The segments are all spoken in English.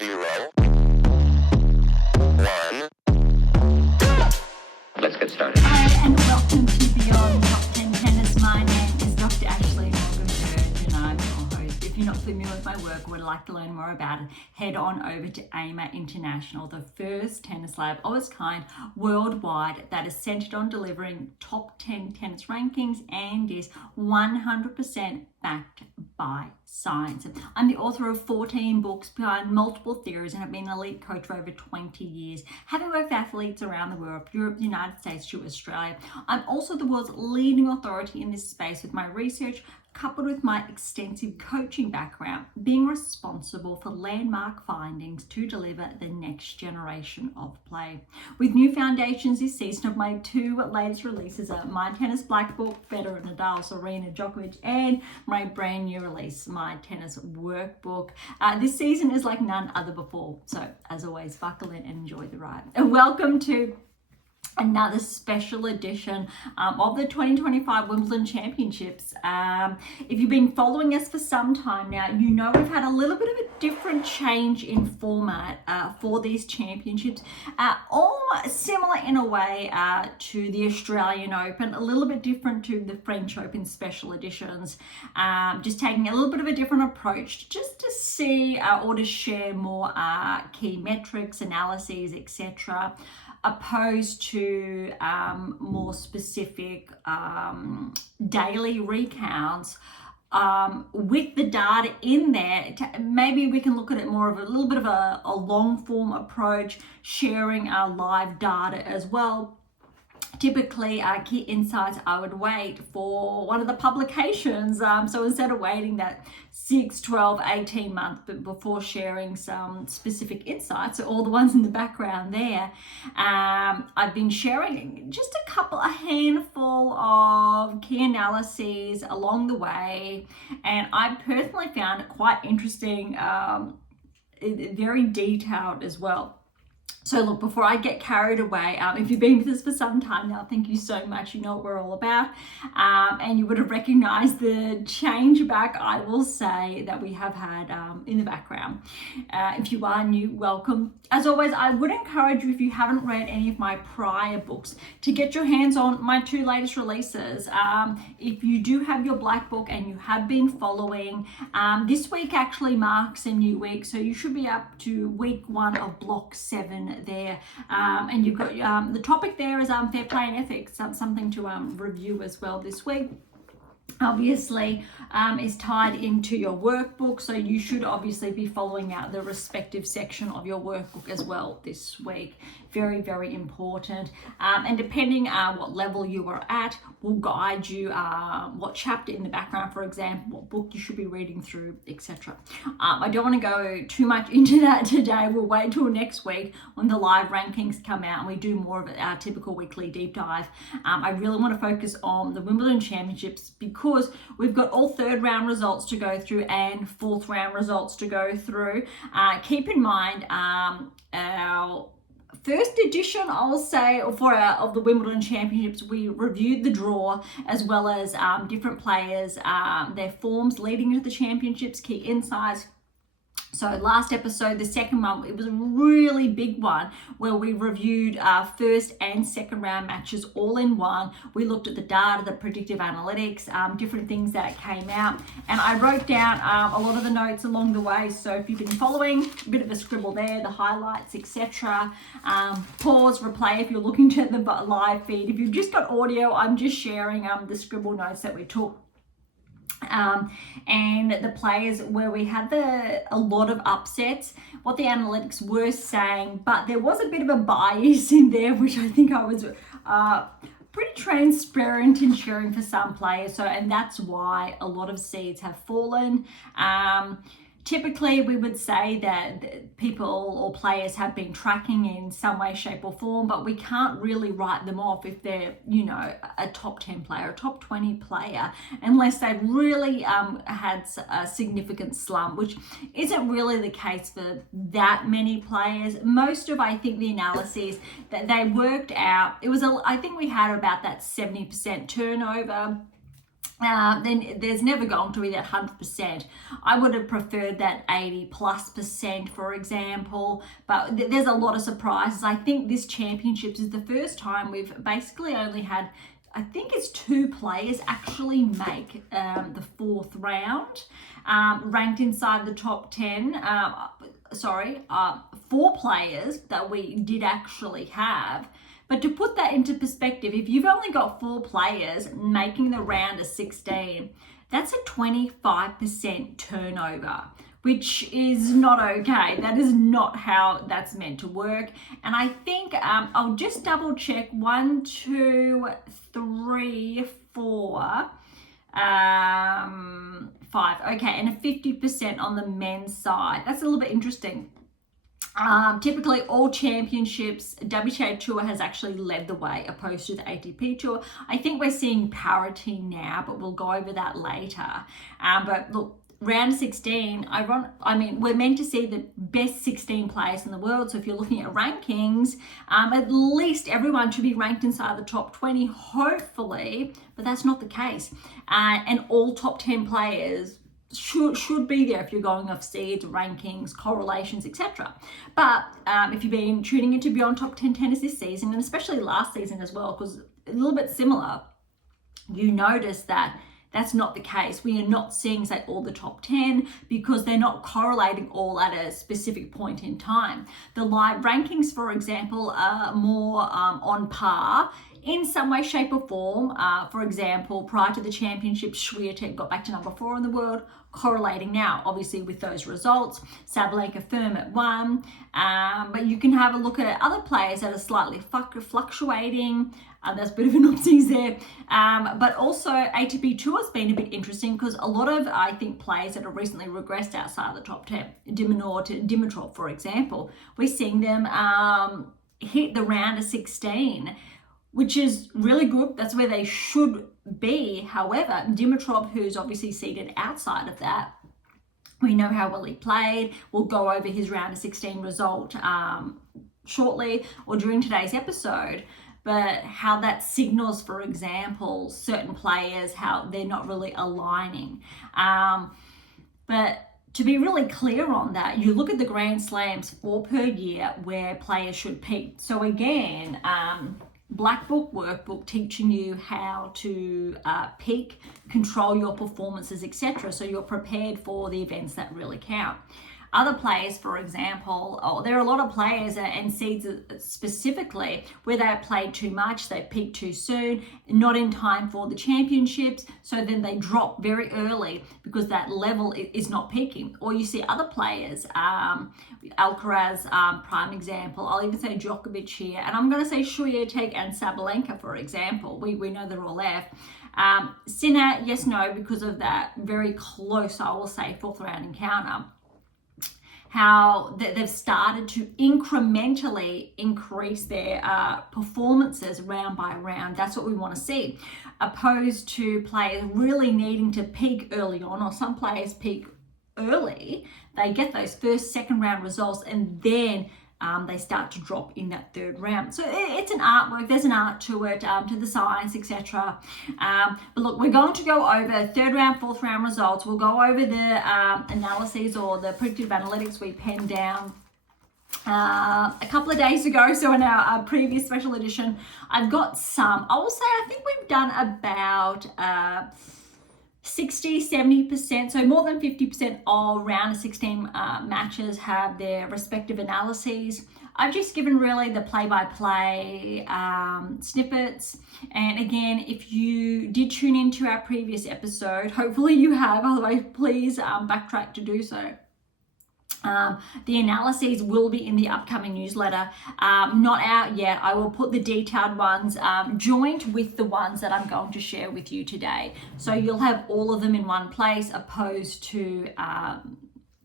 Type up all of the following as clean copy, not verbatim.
0, 1. Let's get started. Hi, and welcome to Beyond Top 10 Tennis. My name is Dr. Ashley Morgan-Berge, and I'm your host. If you're not familiar with my work or would like to learn more about it, head on over to AM8 International, the first tennis lab of its kind worldwide that is centered on delivering top 10 tennis rankings and is 100% backed by science. I'm the author of 14 books behind multiple theories and have been an elite coach for over 20 years, having worked with athletes around the world, Europe, the United States to Australia. I'm also the world's leading authority in this space with my research, coupled with my extensive coaching background, being responsible for landmark findings to deliver the next generation of play. With new foundations this season of my two latest releases are my tennis black book, Federer, Nadal, Serena, Djokovic, and my brand new release, my tennis workbook. This season is like none other before. So as always, buckle in and enjoy the ride. And welcome to another special edition of the 2025 Wimbledon Championships. If you've been following us for some time now, you know we've had a little bit of a different change in format for these championships. Almost similar in a way to the Australian Open, a little bit different to the French Open special editions. Just taking a little bit of a different approach just to see or to share more key metrics, analyses, etc., opposed to more specific daily recounts with the data in there. Maybe we can look at it more of a little bit of a long form approach, sharing our live data as well. Typically, key insights, I would wait for one of the publications. So instead of waiting that 6, 12, 18 months before sharing some specific insights, so all the ones in the background there, I've been sharing just a handful of key analyses along the way. And I personally found it quite interesting, very detailed as well. So look, before I get carried away, if you've been with us for some time now, thank you so much. You know what we're all about. And you would have recognized the change back, I will say, that we have had in the background. If you are new, welcome. As always, I would encourage you, if you haven't read any of my prior books, to get your hands on my two latest releases. If you do have your black book and you have been following, this week actually marks a new week. So you should be up to week 1 of block 7 there, and you've got the topic there is fair play and ethics, something to review as well this week. Obviously is tied into your workbook, so you should obviously be following out the respective section of your workbook as well this week. Very, very important, and depending on what level you are at, will guide you what chapter in the background, for example, what book you should be reading through, etc. I don't want to go too much into that today. We'll wait till next week when the live rankings come out and we do more of our typical weekly deep dive. I really want to focus on the Wimbledon Championships because we've got all 3rd round results to go through and 4th round results to go through. Keep in mind our first edition, I'll say, of the Wimbledon Championships, we reviewed the draw as well as different players, their forms leading into the championships, key insights. So last episode, the second one, it was a really big one where we reviewed 1st and 2nd round matches all in one. We looked at the data, the predictive analytics, different things that came out. And I wrote down a lot of the notes along the way. So if you've been following, a bit of a scribble there, the highlights, etc. Pause, replay if you're looking to the live feed. If you've just got audio, I'm just sharing the scribble notes that we took. And the players where we had a lot of upsets, what the analytics were saying, but there was a bit of a bias in there, which I think I was pretty transparent in sharing for some players. So, and that's why a lot of seeds have fallen. Typically, we would say that people or players have been tracking in some way, shape or form, but we can't really write them off if they're, a top 10 player, a top 20 player, unless they've really had a significant slump, which isn't really the case for that many players. Most of, I think, the analyses that they worked out, I think we had about that 70% turnover. then there's never going to be that 100%. I would have preferred that 80+%, for example, but there's a lot of surprises. I think this championships is the first time we've basically only had, I think it's 2 players actually make the 4th round, ranked inside the top 10. 4 players that we did actually have. But to put that into perspective, if you've only got 4 players making the round of 16, that's a 25% turnover, which is not okay. That is not how that's meant to work. And I think I'll just double check 1, 2, 3, 4, 5. Okay, and a 50% on the men's side. That's a little bit interesting. Typically all championships, WTA Tour has actually led the way opposed to the ATP Tour. I think we're seeing parity now, but we'll go over that later. But look, round 16, we're meant to see the best 16 players in the world. So if you're looking at rankings, at least everyone should be ranked inside the top 20, hopefully, but that's not the case. And all top 10 players should be there if you're going off seeds, rankings, correlations, etc. But if you've been tuning into Beyond Top 10 Tennis this season, and especially last season as well, because a little bit similar, you notice that that's not the case. We are not seeing, say, all the top 10 because they're not correlating all at a specific point in time. The live rankings, for example, are more on par in some way, shape or form. For example, prior to the championship, Swiatek got back to number 4 in the world, correlating now, obviously, with those results. Sabalenka firm at 1. But you can have a look at other players that are slightly fluctuating. There's a bit of an oopsies there. But also ATP Tour has been a bit interesting because a lot of, I think, players that have recently regressed outside of the top 10, Dimitrov, for example, we're seeing them hit the round of 16, which is really good. That's where they should be. However, Dimitrov, who's obviously seated outside of that, we know how well he played. We'll go over his round of 16 result shortly or during today's episode. But how that signals, for example, certain players, how they're not really aligning. But to be really clear on that, you look at the Grand Slams 4 per year where players should peak. So again, Black Book workbook teaching you how to peak, control your performances, etc. So you're prepared for the events that really count. Other players, for example, there are a lot of players and seeds specifically where they played too much, they peaked too soon, not in time for the championships, so then they drop very early because that level is not peaking. Or you see other players, Alcaraz, prime example, I'll even say Djokovic here, and I'm going to say Swiatek and Sabalenka, for example. We know they're all left. Sinner, yes, no, because of that very close, I will say, 4th round encounter. How they've started to incrementally increase their performances round by round. That's what we want to see, opposed to players really needing to peak early on, or some players peak early. They get those first, second round results, and then they start to drop in that 3rd round. So it's an artwork, there's an art to it, to the science, etc. But look, we're going to go over 3rd round, 4th round results. We'll go over the analyses or the predictive analytics we penned down a couple of days ago. So in our previous special edition, I've got some, I will say, I think we've done about 60-70%, so more than 50% of round of 16 matches have their respective analyses. I've just given really the play-by-play snippets. And again, if you did tune into our previous episode, hopefully you have, otherwise please backtrack to do so. The analyses will be in the upcoming newsletter, not out yet. I will put the detailed ones joint with the ones that I'm going to share with you today. So you'll have all of them in one place, opposed to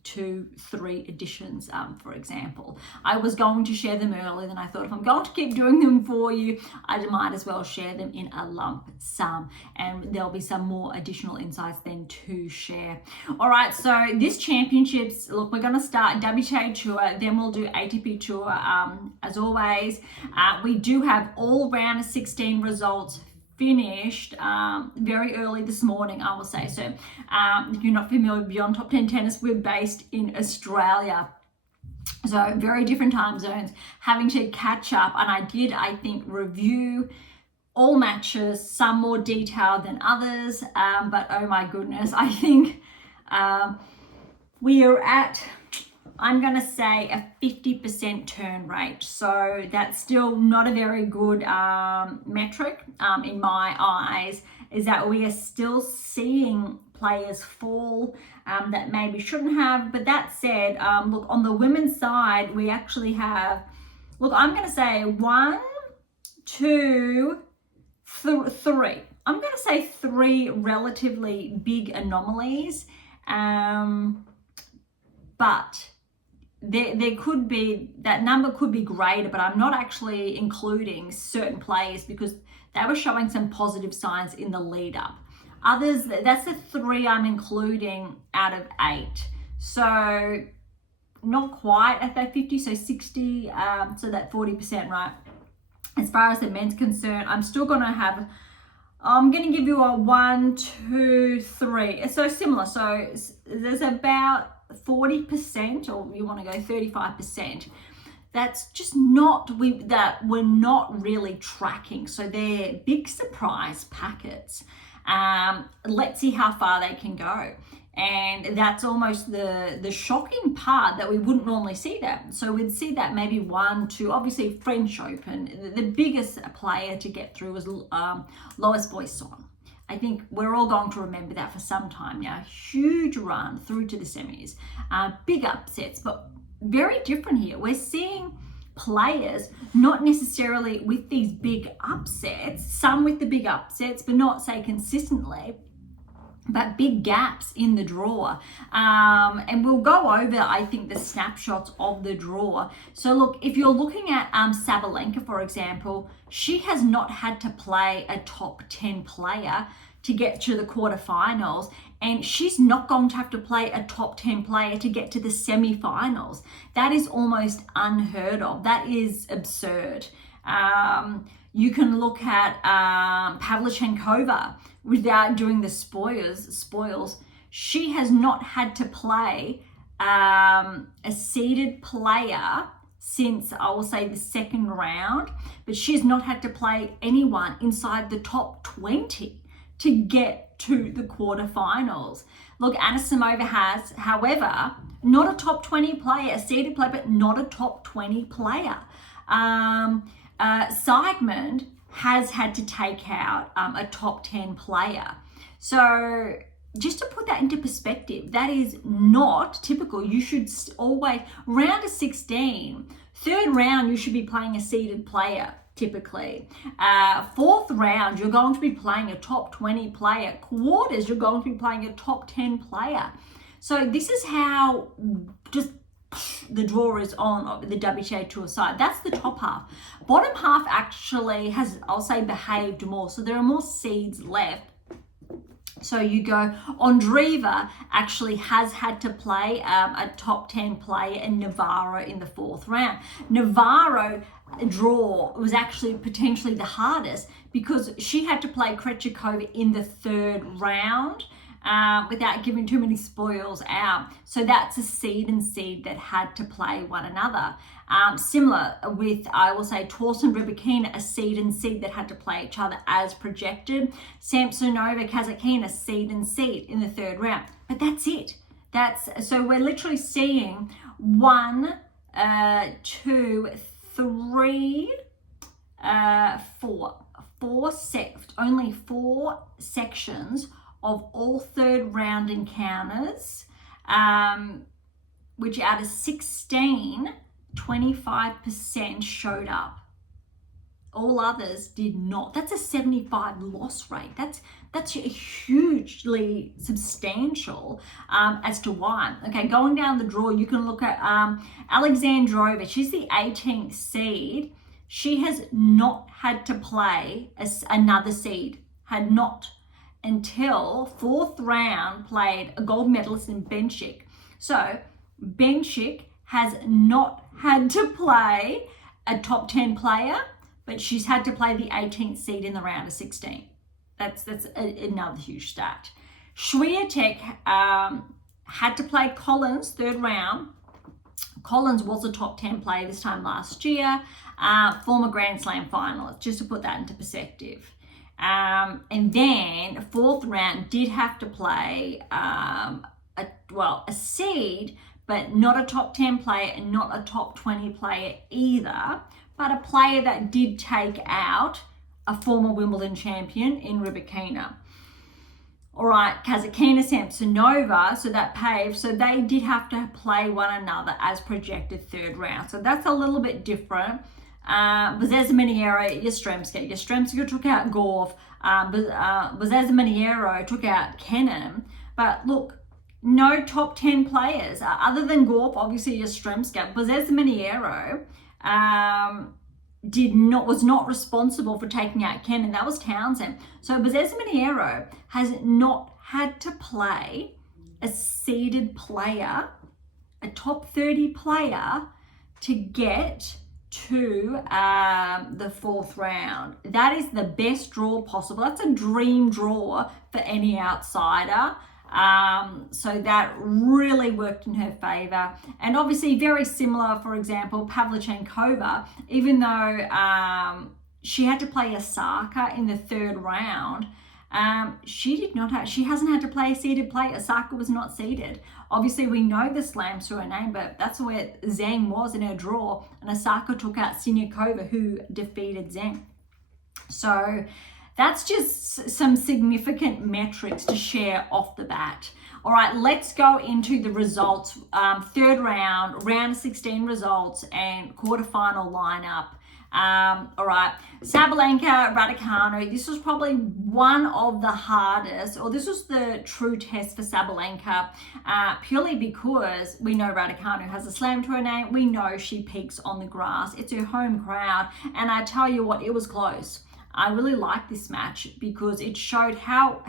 2-3 editions, for example. I was going to share them early, then I thought if I'm going to keep doing them for you, I might as well share them in a lump sum, and there'll be some more additional insights then to share. All right, so this championships, look, we're going to start WTA Tour, then we'll do ATP Tour as always. We do have all round of 16 results finished very early this morning, I will say. So if you're not familiar with Beyond Top 10 Tennis, we're based in Australia. So very different time zones, having to catch up. And I think, review all matches, some more detailed than others. But oh my goodness, I think we are at, I'm going to say, a 50% turn rate. So that's still not a very good metric in my eyes, is that we are still seeing players fall that maybe shouldn't have. But that said, look, on the women's side, we actually have, look, I'm going to say 1, 2, 3. I'm going to say 3 relatively big anomalies. But there could be, that number could be greater, but I'm not actually including certain players because they were showing some positive signs in the lead up. Others, that's the 3 I'm including out of 8. So not quite at that 50, so 60, so that 40%, right? As far as the men's concerned, I'm still going to have, I'm going to give you a 1, 2, 3. So similar. So there's about 40%, or you want to go 35%. That's just not, that we're not really tracking. So they're big surprise packets. Let's see how far they can go. And that's almost the shocking part, that we wouldn't normally see that. So we'd see that maybe 1, 2, obviously French Open. The biggest player to get through was Lois Boisson. I think we're all going to remember that for some time now. Huge run through to the semis, big upsets, but very different here. We're seeing players not necessarily with these big upsets, some with the big upsets, but not, say, consistently, but big gaps in the draw. And we'll go over, I think, the snapshots of the draw. So look, if you're looking at Sabalenka, for example, she has not had to play a top 10 player to get to the quarterfinals, and she's not going to have to play a top 10 player to get to the semi-finals. That is almost unheard of. That is absurd. You can look at Pavlyuchenkova without doing the spoils. She has not had to play a seeded player since, I will say, the second round, but she's not had to play anyone inside the top 20 to get to the quarterfinals. Look, Anisimova has, however, not a top 20 player, a seeded player, but not a top 20 player. Seidman has had to take out a top 10 player. So just to put that into perspective, that is not typical. You should always, round of 16, third round, you should be playing a seeded player typically. Fourth round, you're going to be playing a top 20 player. Quarters, you're going to be playing a top 10 player. So this is how just the draw is on the WTA Tour side. That's the top half. Bottom half actually has, I'll say, behaved more. So there are more seeds left. So you go, Ondreeva actually has had to play a top 10 player in Navarro in the fourth round. Navarro draw was actually potentially the hardest because she had to play Krejcikova in the third round without giving too many spoils out. So that's a seed and seed that had to play one another. Similar with, I will say, Torsten Rybakina, a seed and seed that had to play each other as projected. Samsonova, Kazatkina, seed and seed in the third round. But that's it. So we're literally seeing 1, 2, 3, 4. Only 4 sections of all third round encounters, which out of 16, 25% showed up. All others did not. That's a 75 loss rate. That's hugely substantial as to why. Okay, going down the draw, you can look at Alexandrova. She's the 18th seed. She has not had to play another seed. Had not until fourth round played a gold medalist in Bencic. So Bencic has not had to play a top 10 player, but she's had to play the 18th seed in the round of 16. That's another huge stat. Swiatek had to play Collins third round. Collins was a top 10 player this time last year, former Grand Slam finalist, just to put that into perspective. And then fourth round did have to play a seed, but not a top 10 player and not a top 20 player either, but a player that did take out a former Wimbledon champion in Rybakina. All right, Kasatkina, Samsonova, so that paved, so they did have to play one another as projected third round. So that's a little bit different. Bezzezza Miniero, Yastremska took out Gauff, Bezzezza Miniero took out Kenin. But look, no top 10 players other than Gauff, obviously Yastremska. Bezzezza Miniero was not responsible for taking out Kenin. That was Townsend. So Bezzezza Miniero has not had to play a seeded player, a top 30 player, to get to the fourth round. That is the best draw possible. That's a dream draw for any outsider. So that really worked in her favor. And obviously very similar, for example, Pavlyuchenkova, even though she had to play Osaka in the third round, she hasn't had to play a seeded player. Osaka was not seeded. Obviously we know the slams through her name, but that's where Zheng was in her draw, and Osaka took out Siniakova, who defeated Zheng. So that's just some significant metrics to share off the bat. All right, let's go into the results. Third round, round of 16 results, and quarterfinal lineup. All right, Sabalenka, Raducanu. This was probably one of the hardest, or this was the true test for Sabalenka, purely because we know Raducanu has a slam to her name. We know she peaks on the grass. It's her home crowd, and I tell you what, it was close. I really like this match because it showed how,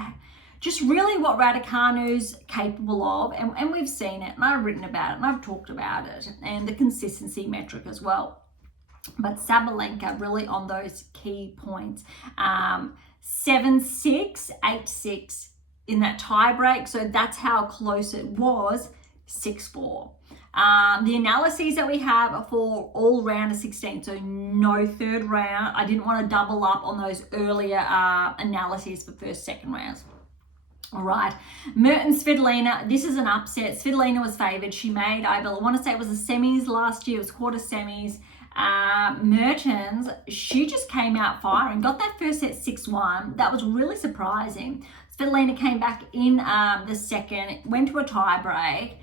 just really what Raducanu's capable of, and we've seen it, and I've written about it, and I've talked about it, and the consistency metric as well. But Sabalenka really on those key points. 7-6, 8-6 in that tie break, so that's how close it was, 6-4. The analyses that we have for all round of 16, so no third round. I didn't want to double up on those earlier analyses for first, second rounds. All right, Mertens, Svitolina, this is an upset. Svitolina was favoured. She made, I want to say it was the semis last year, it was quarter semis. Mertens, she just came out firing, got that first set 6-1. That was really surprising. Svitolina came back in the second, went to a tie break.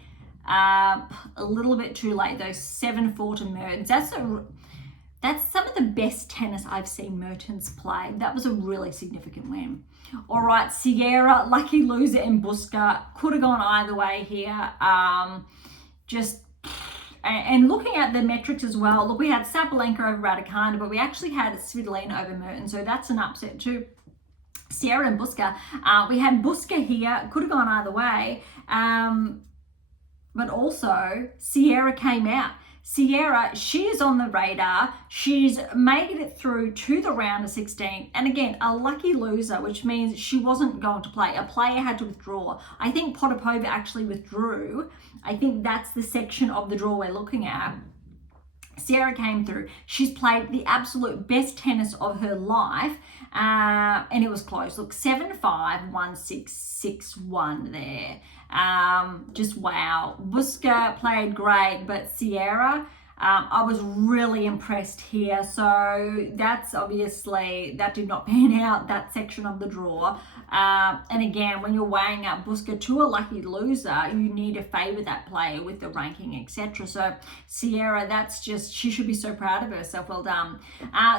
A little bit too late though, 7-4 to Mertens. That's some of the best tennis I've seen Mertens play. That was a really significant win. All right, Sierra, lucky loser in Buska. Could have gone either way here. And looking at the metrics as well, look, we had Sabalenka over Raducanu, but we actually had Svitolina over Mertens, so that's an upset too. Sierra and Buska. We had Buska here, could have gone either way. But also Sierra came out. Sierra, she is on the radar. She's made it through to the round of 16. And again, a lucky loser, which means she wasn't going to play. A player had to withdraw. I think Potapova actually withdrew. I think that's the section of the draw we're looking at. Sierra came through. She's played the absolute best tennis of her life. And it was close. Look, 7-5, 1-6, 6-1 there. Just wow. Buska played great, but Sierra, I was really impressed here. So that's obviously, that did not pan out, that section of the draw. And again, when you're weighing up Buska to a lucky loser, you need to favour that player with the ranking, etc. So Sierra, that's just, she should be so proud of herself. Well done.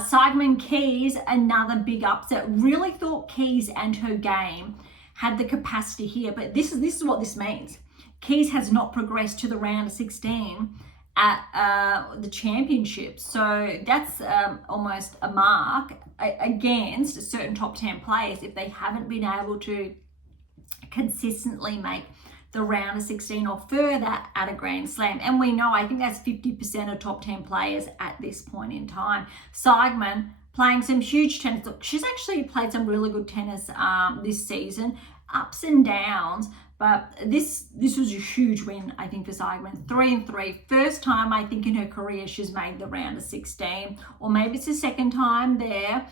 Sigmund Keys, another big upset. Really thought Keys and her game had the capacity here, but this is what this means. Keys has not progressed to the round of 16 at the championships, so that's almost a mark against certain top 10 players if they haven't been able to consistently make the round of 16 or further at a Grand Slam. And we know, I think that's 50% of top 10 players at this point in time. Sigmund playing some huge tennis. Look, she's actually played some really good tennis this season, ups and downs. But this was a huge win, I think, for Swiatek. Went 3-3. First time, I think, in her career she's made the round of 16. Or maybe it's the second time there.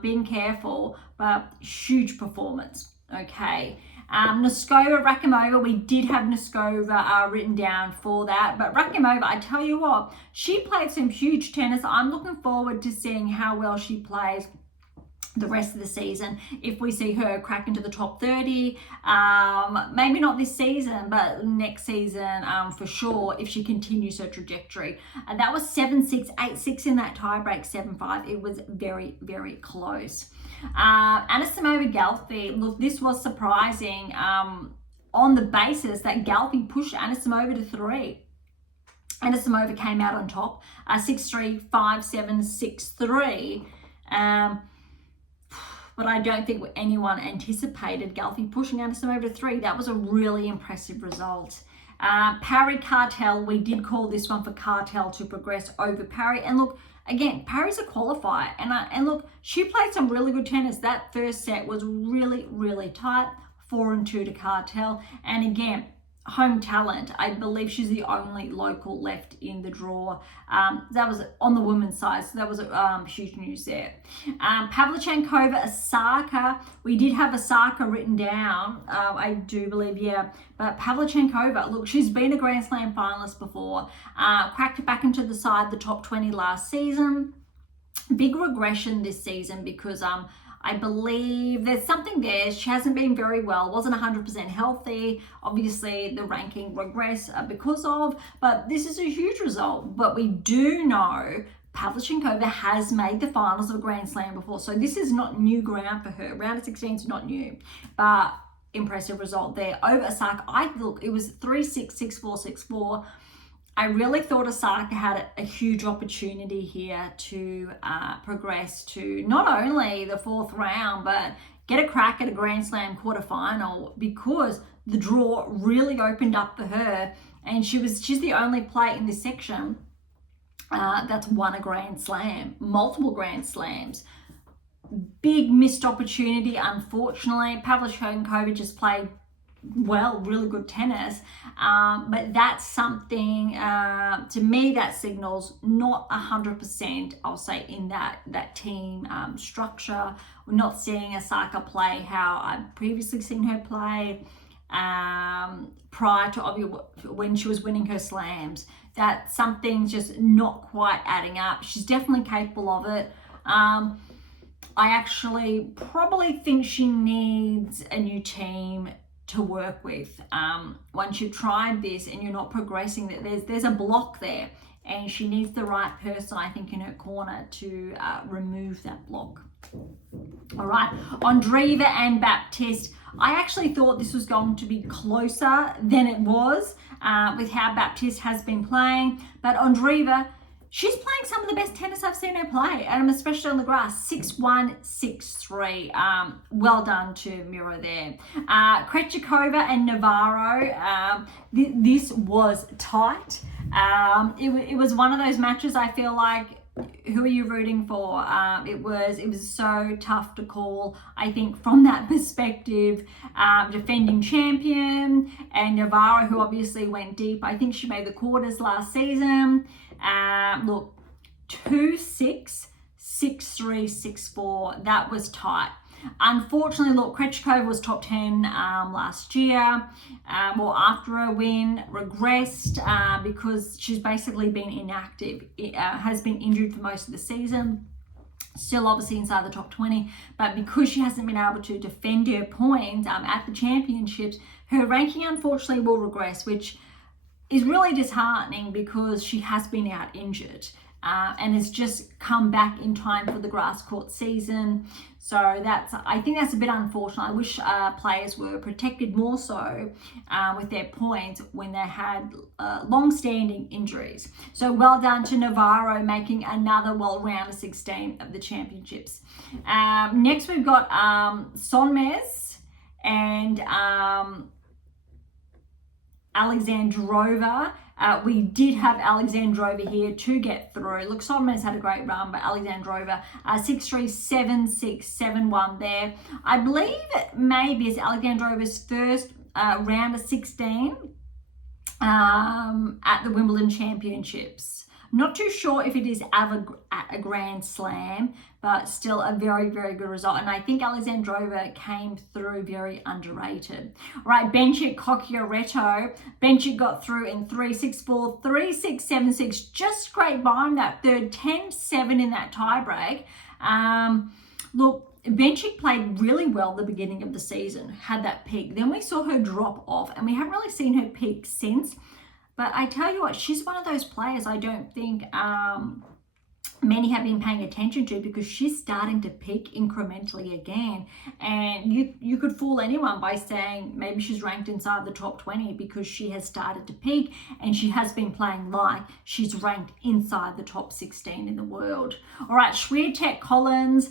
Being careful, but huge performance. Okay. Noskova, Rakimova, we did have Noskova written down for that. But Rakimova, I tell you what, she played some huge tennis. I'm looking forward to seeing how well she plays the rest of the season. If we see her crack into the top 30, maybe not this season, but next season for sure, if she continues her trajectory. And that was 7-6, 8-6 in that tiebreak, 7-5. It was very, very close. Anisimova Galfi, look, this was surprising on the basis that Galfi pushed Anisimova to 3. Anisimova came out on top, 6-3, 5-7, 6-3. But I don't think anyone anticipated Galfi pushing Anisimova to 3. That was a really impressive result. Parry Cartel, we did call this one for Cartel to progress over Parry. And look, again, Parry's a qualifier. And look, she played some really good tennis. That first set was really, really tight. 4-2 to Cartel. And again, home talent. I believe she's the only local left in the draw. That was on the women's side, so that was huge news there. Pavlyuchenkova, Osaka. We did have Osaka written down, I do believe, yeah. But Pavlyuchenkova, look, she's been a Grand Slam finalist before. Cracked back into the side, the top 20 last season. Big regression this season because I believe there's something there. She hasn't been very well, wasn't 100% healthy. Obviously, the ranking regressed because of, but this is a huge result. But we do know Pavlyuchenkova has made the finals of a Grand Slam before. So this is not new ground for her. Round of 16 is not new, but impressive result there. Over Osaka, look, it was 3-6, 6-4, 6-4. I really thought Osaka had a huge opportunity here to progress to not only the 4th round, but get a crack at a Grand Slam quarterfinal because the draw really opened up for her. And she's the only player in this section that's won a Grand Slam, multiple Grand Slams. Big missed opportunity, unfortunately. Pavlyuchenkova just played well, really good tennis, but that's something to me that signals not 100%, I'll say, in that team structure. We're not seeing Osaka play how I've previously seen her play prior to when she was winning her slams. That something's just not quite adding up. She's definitely capable of it. I actually probably think she needs a new team to work with. Once you've tried this and you're not progressing, that there's a block there, and she needs the right person, I think, in her corner to remove that block. All right, Andreeva and Baptiste. I actually thought this was going to be closer than it was with how Baptiste has been playing, but Andreeva, she's playing some of the best tennis I've seen her play, and especially on the grass. 6-1, 6-3. Well done to Miro there. Krejcikova and Navarro. This was tight. It was one of those matches I feel like, who are you rooting for? It was so tough to call, I think, from that perspective. Defending champion and Navarro, who obviously went deep. I think she made the quarters last season. Look, 2-6, 6-3, 6-4. That was tight. Unfortunately, look, Krejcikova was top 10 last year. After a win, regressed because she's basically been inactive. Has been injured for most of the season. Still obviously inside the top 20, but because she hasn't been able to defend her points at the championships, her ranking unfortunately will regress, which is really disheartening because she has been out injured and has just come back in time for the grass court season. So I think that's a bit unfortunate. I wish players were protected more so with their points when they had long-standing injuries. So well done to Navarro making another round of 16 of the championships. Next we've got Sonmez and Alexandrova. We did have Alexandrova here to get through. Look, Solomon's had a great run, but Alexandrova 6-3, 7-6, 7-1 there. I believe maybe it's Alexandrova's first round of 16 at the Wimbledon Championships. Not too sure if it is at a Grand Slam, but still a very, very good result. And I think Alexandrova came through very underrated. All right, Bencic, Cocchiaretto. Bencic got through in 3-6-4, 3-6, 7-6. Just great behind that third, 10-7 in that tiebreak. Look, Bencic played really well at the beginning of the season, had that peak. Then we saw her drop off, and we haven't really seen her peak since. But I tell you what, she's one of those players I don't think many have been paying attention to, because she's starting to peak incrementally again. And you could fool anyone by saying maybe she's ranked inside the top 20 because she has started to peak, and she has been playing like she's ranked inside the top 16 in the world. All right, Swiatek, Collins.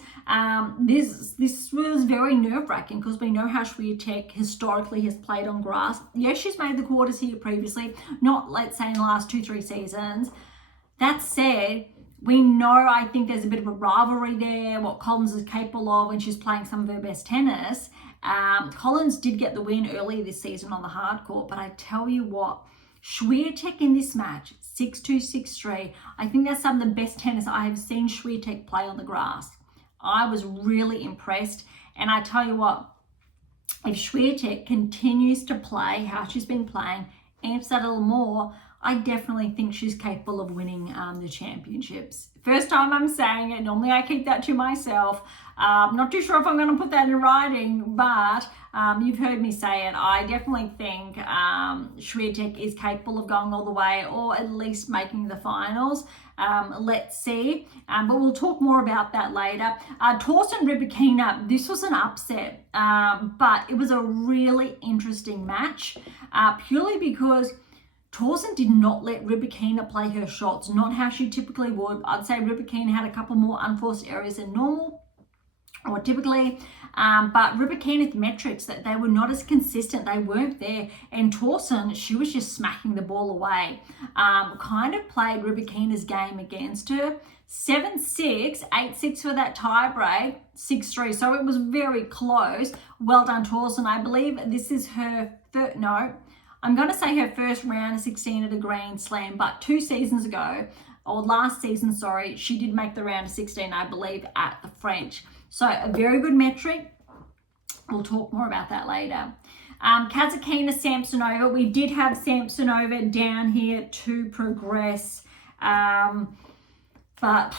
This was very nerve-wracking because we know how Swiatek historically has played on grass. Yes, she's made the quarters here previously, not let's say in the last 2-3 seasons. That said, we know, I think there's a bit of a rivalry there, what Collins is capable of when she's playing some of her best tennis. Collins did get the win earlier this season on the hard court, but I tell you what, Swiatek in this match, 6-2, 6-3, I think that's some of the best tennis I have seen Swiatek play on the grass. I was really impressed, and I tell you what, if Swiatek continues to play how she's been playing, amps that a little more, I definitely think she's capable of winning the championships. First time I'm saying it. Normally I keep that to myself. Not too sure if I'm going to put that in writing, but you've heard me say it. I definitely think Swiatek is capable of going all the way, or at least making the finals. Let's see. But we'll talk more about that later. Thorsten Rybakina, this was an upset, but it was a really interesting match, purely because Thorsten did not let Rybakina play her shots, not how she typically would. I'd say Rybakina had a couple more unforced areas than normal, or typically, but Rybakina's metrics, that they were not as consistent, they weren't there, and Thorsten, she was just smacking the ball away. Kind of played Rybakina's game against her. 7-6, 8-6 for that tie break, 6-3, so it was very close. Well done, Thorsten. I believe this is her first, no, I'm going to say her first round of 16 at a Grand Slam, but 2 seasons ago, or last season, sorry, she did make the round of 16, I believe, at the French. So a very good metric. We'll talk more about that later. Kasatkina, Samsonova. We did have Samsonova down here to progress. But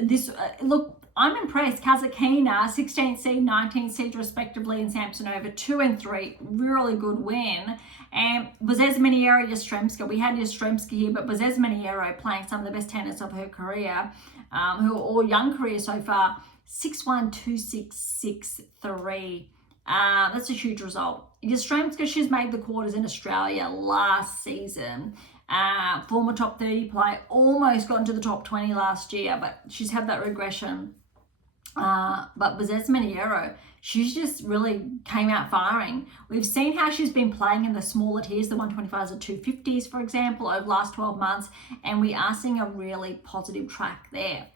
this, look, I'm impressed. Kasatkina, 16th seed, 19th seed respectively, and Samsonova 2 and 3. Really good win. And Bozezmaniero, Yastremska. We had Yastremska here, but Bozezmaniero playing some of the best tennis of her career, or young career so far. 6-1, 2-6, 6-3. That's a huge result. Yastremska, she's made the quarters in Australia last season. Former top 30 player, almost got into the top 20 last year, but she's had that regression. But Bozezmaniero, she's just really came out firing. We've seen how she's been playing in the smaller tiers, the 125s and 250s, for example, over the last 12 months, and we are seeing a really positive track there.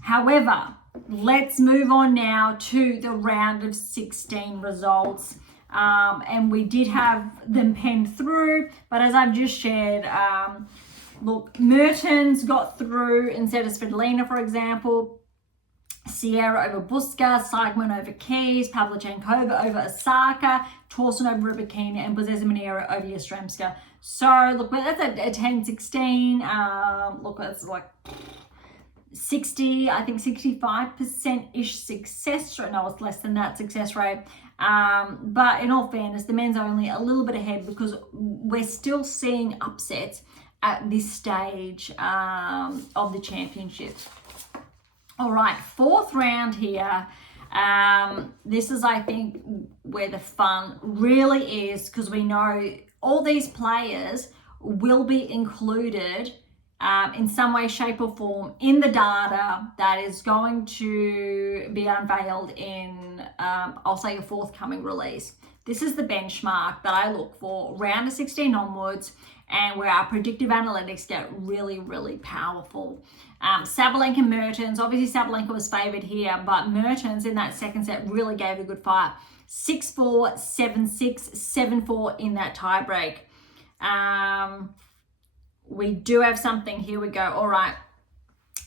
However, let's move on now to the round of 16 results. And we did have them penned through, but as I've just shared, look, Mertens got through instead of Svitolina, for example. Sierra over Buska, Seigman over Keys, Pavlyuchenkova over Osaka, Thorsten over Rybakina, and Bozezmaniero over Yastremska. So, look, that's a 10-16. Look, that's like 60, I think 65%-ish success rate. No, it's less than that success rate. But in all fairness, the men's only a little bit ahead because we're still seeing upsets at this stage of the championship. All right, 4th round here. This is, I think, where the fun really is, because we know all these players will be included in some way, shape or form in the data that is going to be unveiled in, I'll say, a forthcoming release. This is the benchmark that I look for, round of 16 onwards. and where our predictive analytics get really, really powerful. Sabalenka Mertens, obviously Sabalenka was favoured here, but Mertens in that second set really gave a good fight. 6-4, 7-6, 7-4 in that tiebreak. We do have something. Here we go. All right.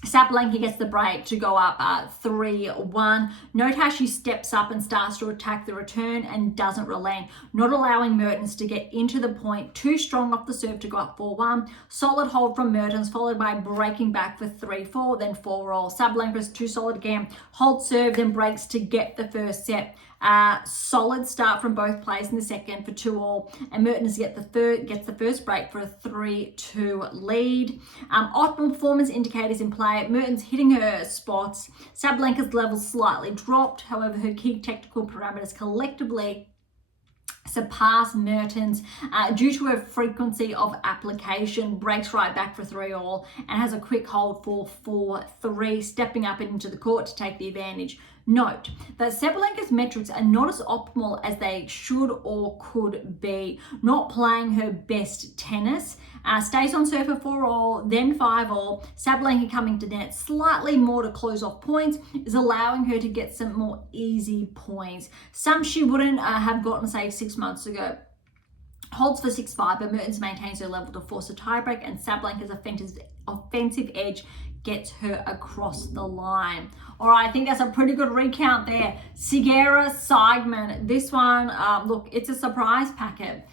Sabalenka gets the break to go up 3-1. Note how she steps up and starts to attack the return and doesn't relent, not allowing Mertens to get into the point. Too strong off the serve to go up 4-1. Solid hold from Mertens, followed by breaking back for 3-4, then 4-all. Sabalenka's too solid again. Hold serve, then breaks to get the first set. Solid start from both players in the second for 2-all, and Mertens gets the first break for a 3-2 lead. Optimal performance indicators in play. Mertens hitting her spots. Sabalenka's level slightly dropped. However, her key technical parameters collectively surpass Mertens due to her frequency of application. Breaks right back for 3-all and has a quick hold for 4-3, stepping up into the court to take the advantage. Note that Sabalenka's metrics are not as optimal as they should or could be. Not playing her best tennis. Stays on serve for 4-all, then 5-all. Sabalenka coming to net slightly more to close off points is allowing her to get some more easy points. Some she wouldn't have gotten, say, 6 months ago. Holds for 6-5, but Mertens maintains her level to force a tiebreak, and Sabalenka's offensive edge gets her across the line. All right, I think that's a pretty good recount there. Sierra Seigman, this one, look, it's a surprise packet.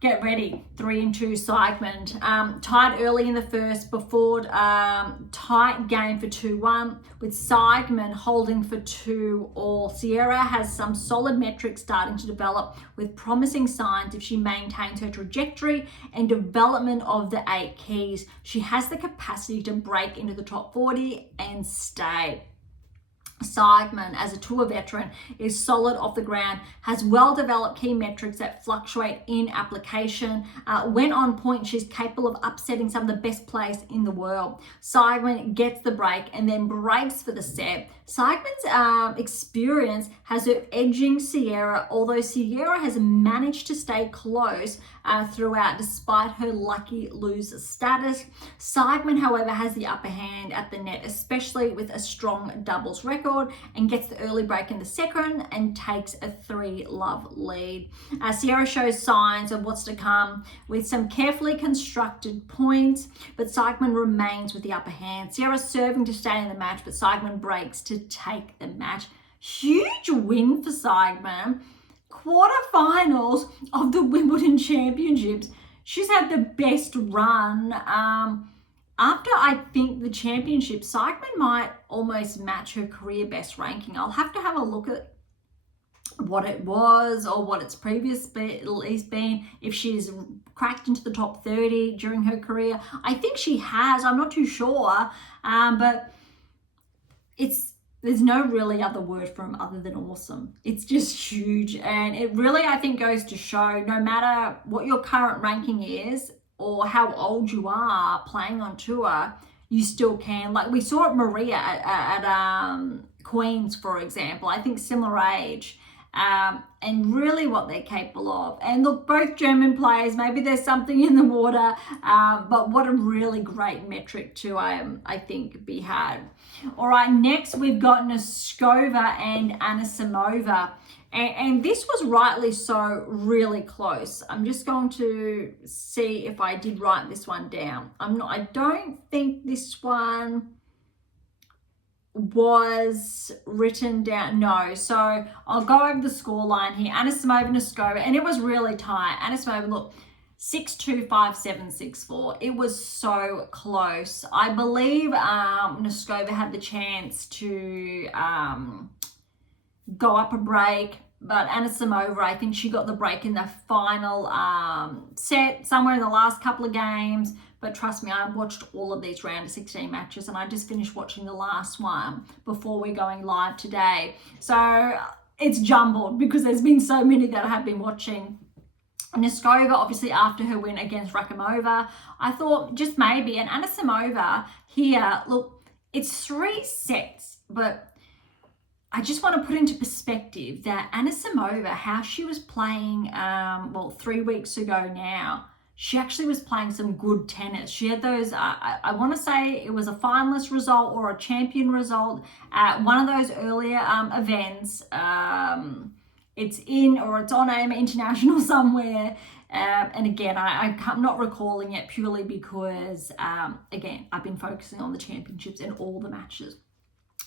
Get ready, 3-2 Seigman. Tied early in the first before tight game for 2-1 with Seigman holding for 2-all. Sierra has some solid metrics starting to develop with promising signs if she maintains her trajectory and development of the 8 keys. She has the capacity to break into the top 40 and stay. Seigman, as a tour veteran, is solid off the ground, has well-developed key metrics that fluctuate in application. When on point, she's capable of upsetting some of the best players in the world. Seigman gets the break and then breaks for the set. Seigman's experience has her edging Sierra, although Sierra has managed to stay close throughout despite her lucky loser status. Seigman, however, has the upper hand at the net, especially with a strong doubles record, and gets the early break in the second and takes a 3-love lead. Sierra shows signs of what's to come with some carefully constructed points, but Seigman remains with the upper hand. Sierra's serving to stay in the match, but Seigman breaks to take the match. Huge win for Seigman. Quarterfinals of the Wimbledon Championships. She's had the best run. After, I think, the championship, Seigman might almost match her career best ranking. I'll have to have a look at what it was or what it's previously been, if she's cracked into the top 30 during her career. I think she has. I'm not too sure, but there's no really other word for him other than awesome. It's just huge, and it really, I think, goes to show no matter what your current ranking is or how old you are playing on tour, you still can. Like we saw at Maria at Queens, for example. I think similar age, and really what they're capable of. And look, both German players, maybe there's something in the water, but what a really great metric to, I think, be had. All right, next we've got Noskova and Anisimova. And this was rightly so really close. I'm just going to see if I did write this one down. I don't think this one was written down. No, so I'll go over the scoreline here. Anisimova, Noskova, and it was really tight. Anisimova, look, 6-2, 5-7, 6-4. It was so close. I believe Noskova had the chance to go up a break, but Anisimova, I think she got the break in the final set, somewhere in the last couple of games. But trust me, I've watched all of these round of 16 matches, and I just finished watching the last one before we're going live today. So it's jumbled because there's been so many that I have been watching. Noskova, obviously, after her win against Rakimova, I thought just maybe. And Anisimova here, look, it's 3 sets, but I just want to put into perspective that Anisimova, how she was playing, 3 weeks ago now, she actually was playing some good tennis. She had those, I want to say it was a finalist result or a champion result at one of those earlier events. It's on AM8 International somewhere. And again, I'm not recalling it purely because, again, I've been focusing on the championships and all the matches.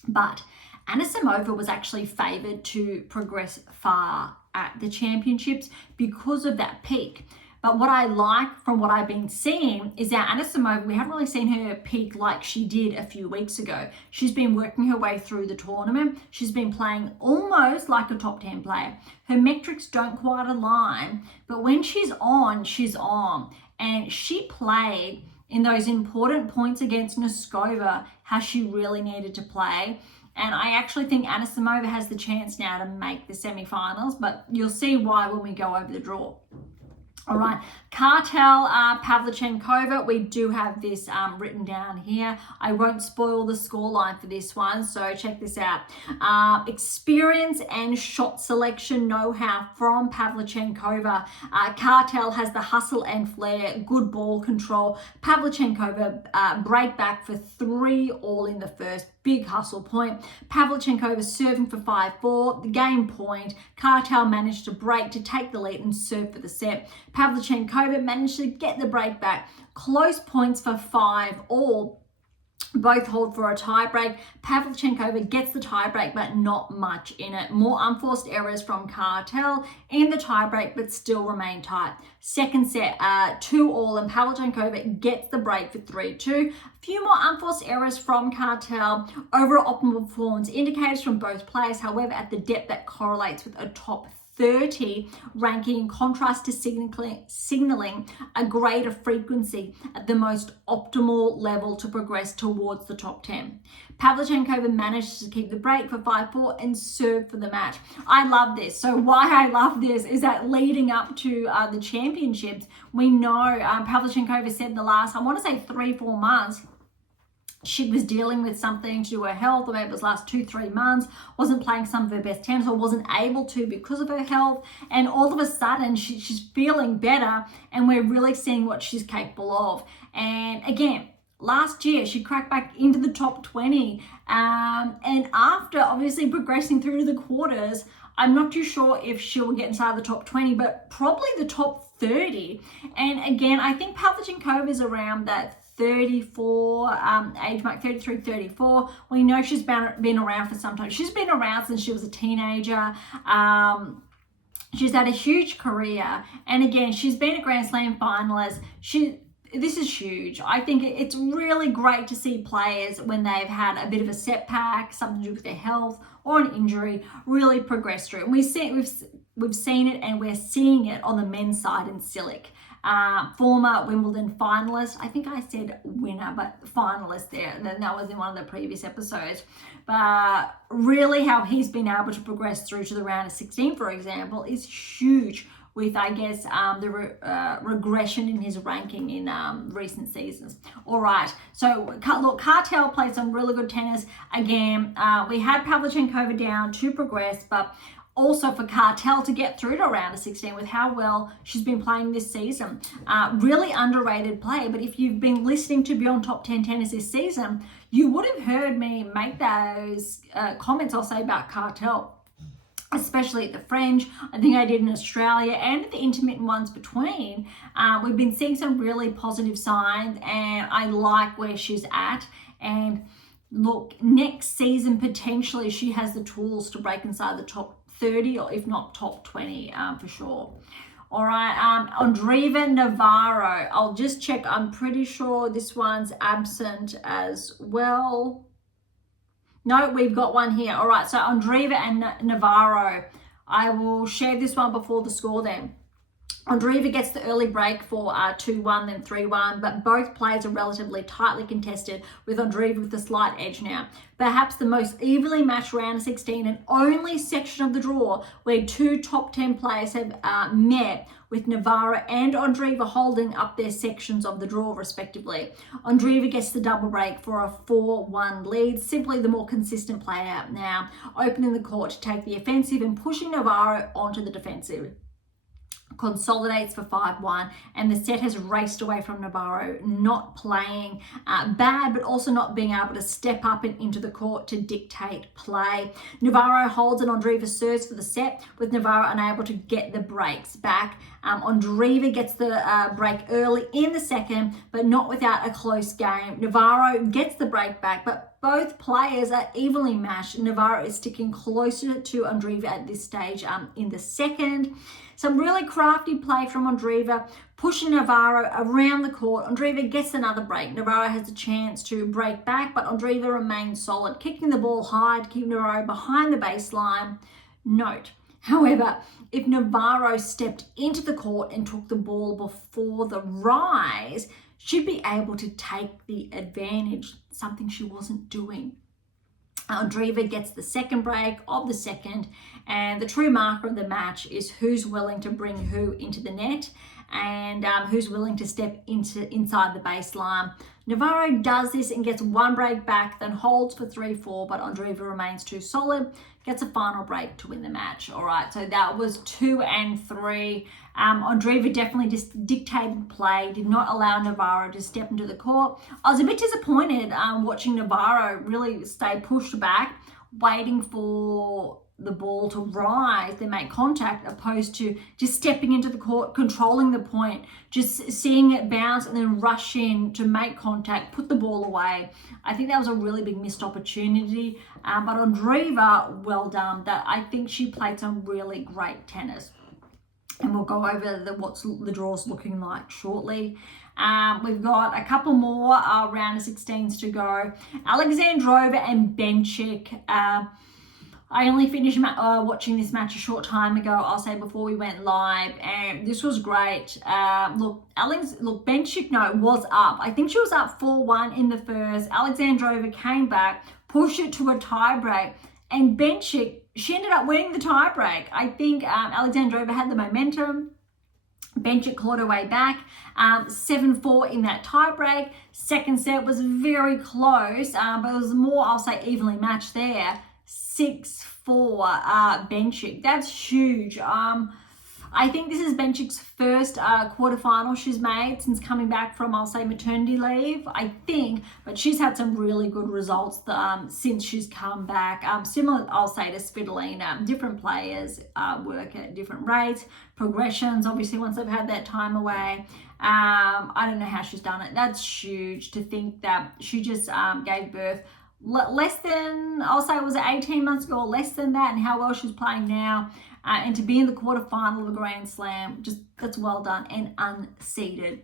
But Anisimova was actually favoured to progress far at the championships because of that peak. But what I like from what I've been seeing is that Anisimova, we haven't really seen her peak like she did a few weeks ago. She's been working her way through the tournament. She's been playing almost like a top 10 player. Her metrics don't quite align, but when she's on, she's on. And she played in those important points against Noskova how she really needed to play. And I actually think Anisimova has the chance now to make the semi-finals, but you'll see why when we go over the draw. All right, Kartel Pavlyuchenkova, we do have this written down here. I won't spoil the scoreline for this one, so check this out. Experience and shot selection know-how from Pavlyuchenkova. Kartel has the hustle and flair, good ball control. Pavlyuchenkova break back for 3 all in the first. Big hustle point. Pavlyuchenkova serving for 5-4, the game point. Kartel managed to break to take the lead and serve for the set. Pavlyuchenkova managed to get the break back. Close points for 5 all. Both hold for a tie break. Pavlyuchenkova gets the tie break, but not much in it. More unforced errors from Kartel in the tie break, but still remain tight. Second set, 2 all, and Pavlyuchenkova gets the break for 3-2. A few more unforced errors from Kartel. Overall optimal performance indicators from both players, however, at the depth that correlates with a top 30 ranking, in contrast to signaling a greater frequency at the most optimal level to progress towards the top 10. Pavlyuchenkova managed to keep the break for 5-4 and serve for the match. I love this. So why I love this is that leading up to the championships, we know Pavlyuchenkova said in the last, I want to say 3-4 months, she was dealing with something to do with her health, or maybe it was last 2-3 months, wasn't playing some of her best tennis or wasn't able to because of her health. And all of a sudden she's feeling better and we're really seeing what she's capable of. And again, last year she cracked back into the top 20. And after obviously progressing through to the quarters, I'm not too sure if she'll get inside the top 20, but probably the top 30. And again, I think Pavlyuchenkova is around that 34 age mark, 33, 34. We know she's been around for some time. She's been around since she was a teenager. She's had a huge career, and again, she's been a Grand Slam finalist. This is huge. I think it's really great to see players when they've had a bit of a setback, something to do with their health or an injury, really progress through. And we've seen it, and we're seeing it on the men's side in Cilic. Former Wimbledon finalist. I think I said winner, but finalist there. And then that was in one of the previous episodes. But really how he's been able to progress through to the round of 16, for example, is huge with, I guess, the regression in his ranking in recent seasons. All right, so look, Kartel played some really good tennis. Again, we had Pavlyuchenkova down to progress, but also for Kartel to get through to a round of 16 with how well she's been playing this season. Really underrated play, but if you've been listening to Beyond Top 10 Tennis this season, you would have heard me make those comments I'll say about Kartel, especially at the French. I think I did in Australia and the intermittent ones between. We've been seeing some really positive signs, and I like where she's at. And look, next season, potentially she has the tools to break inside the top 30, or if not top 20 for sure. All right, Andreeva Navarro. I'll just check. I'm pretty sure this one's absent as well. No, we've got one here. All right, so Andreeva and Navarro. I will share this one before the score then. Andreeva gets the early break for 2-1, then 3-1, but both players are relatively tightly contested, with Andreeva with a slight edge now. Perhaps the most evenly matched round of 16 and only section of the draw where two top 10 players have met, with Navarro and Andreeva holding up their sections of the draw respectively. Andreeva gets the double break for a 4-1 lead, simply the more consistent player now, opening the court to take the offensive and pushing Navarro onto the defensive. Consolidates for 5-1, and the set has raced away from Navarro, not playing bad, but also not being able to step up and into the court to dictate play. Navarro holds and Andreeva serves for the set, with Navarro unable to get the breaks back. Andreeva gets the break early in the second, but not without a close game. Navarro gets the break back, but both players are evenly matched. Navarro is sticking closer to Andreeva at this stage in the second. Some really crafty play from Andreeva, pushing Navarro around the court. Andreeva gets another break. Navarro has a chance to break back, but Andreeva remains solid, kicking the ball high to keep Navarro behind the baseline. Note, however, if Navarro stepped into the court and took the ball before the rise, she'd be able to take the advantage, something she wasn't doing. Andreeva gets the second break of the second, and the true marker of the match is who's willing to bring who into the net and who's willing to step inside the baseline. Navarro does this and gets one break back, then holds for 3-4, but Andreeva remains too solid, gets a final break to win the match. All right, so that was 2 and 3. Andreeva definitely just dictated play, did not allow Navarro to step into the court. I was a bit disappointed watching Navarro really stay pushed back, waiting for the ball to rise, then make contact, opposed to just stepping into the court, controlling the point, just seeing it bounce and then rush in to make contact, put the ball away. I think that was a really big missed opportunity. But Andreeva, well done. That I think she played some really great tennis. And we'll go over what the draw's looking like shortly. We've got a couple more round of 16s to go. Alexandrova and Bencic. I only finished watching this match a short time ago, I'll say, before we went live, and this was great. Bencic, was up. I think she was up 4-1 in the first. Alexandrova came back, pushed it to a tiebreak, and Bencic, she ended up winning the tiebreak. I think Alexandrova had the momentum. Bencic clawed her way back, 7-4 in that tiebreak. Second set was very close, but it was more, I'll say, evenly matched there. 6-4 Bencic. That's huge. I think this is Bencic's first quarterfinal she's made since coming back from, I'll say, maternity leave, I think, but she's had some really good results since she's come back. Similar, I'll say, to Svitolina. Different players work at different rates, progressions, obviously, once they've had that time away. I don't know how she's done it. That's huge to think that she just gave birth less than, I'll say it was 18 months ago, or less than that, and how well she's playing now, and to be in the quarterfinal of a Grand Slam, just that's well done and unseeded.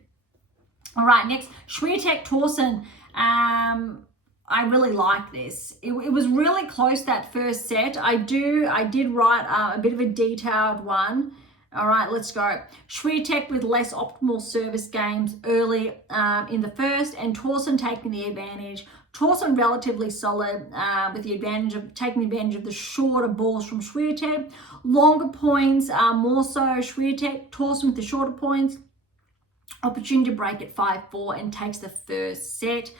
All right, next, Swiatek Thorsen. I really like this. It was really close, that first set. I did write a bit of a detailed one. All right, let's go. Swiatek with less optimal service games early in the first, and Thorsen taking the advantage. Thorsen relatively solid with the advantage of taking advantage of the shorter balls from Swiatek. Longer points, more so Swiatek. Thorsen with the shorter points. Opportunity to break at 5-4 and takes the first set.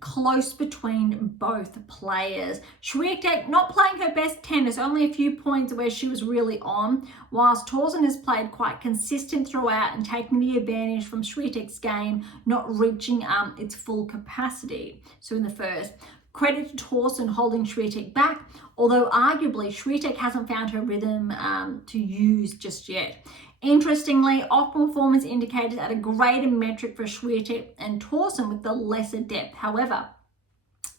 Close between both players. Swiatek not playing her best tennis, only a few points where she was really on, whilst Thorsen has played quite consistent throughout and taking the advantage from Swiatek's game not reaching its full capacity. So in the first, credit to Thorsen holding Swiatek back, although arguably Swiatek hasn't found her rhythm to use just yet. Interestingly, optimal performance indicators at a greater metric for Swiatek and Thorsen with the lesser depth. However,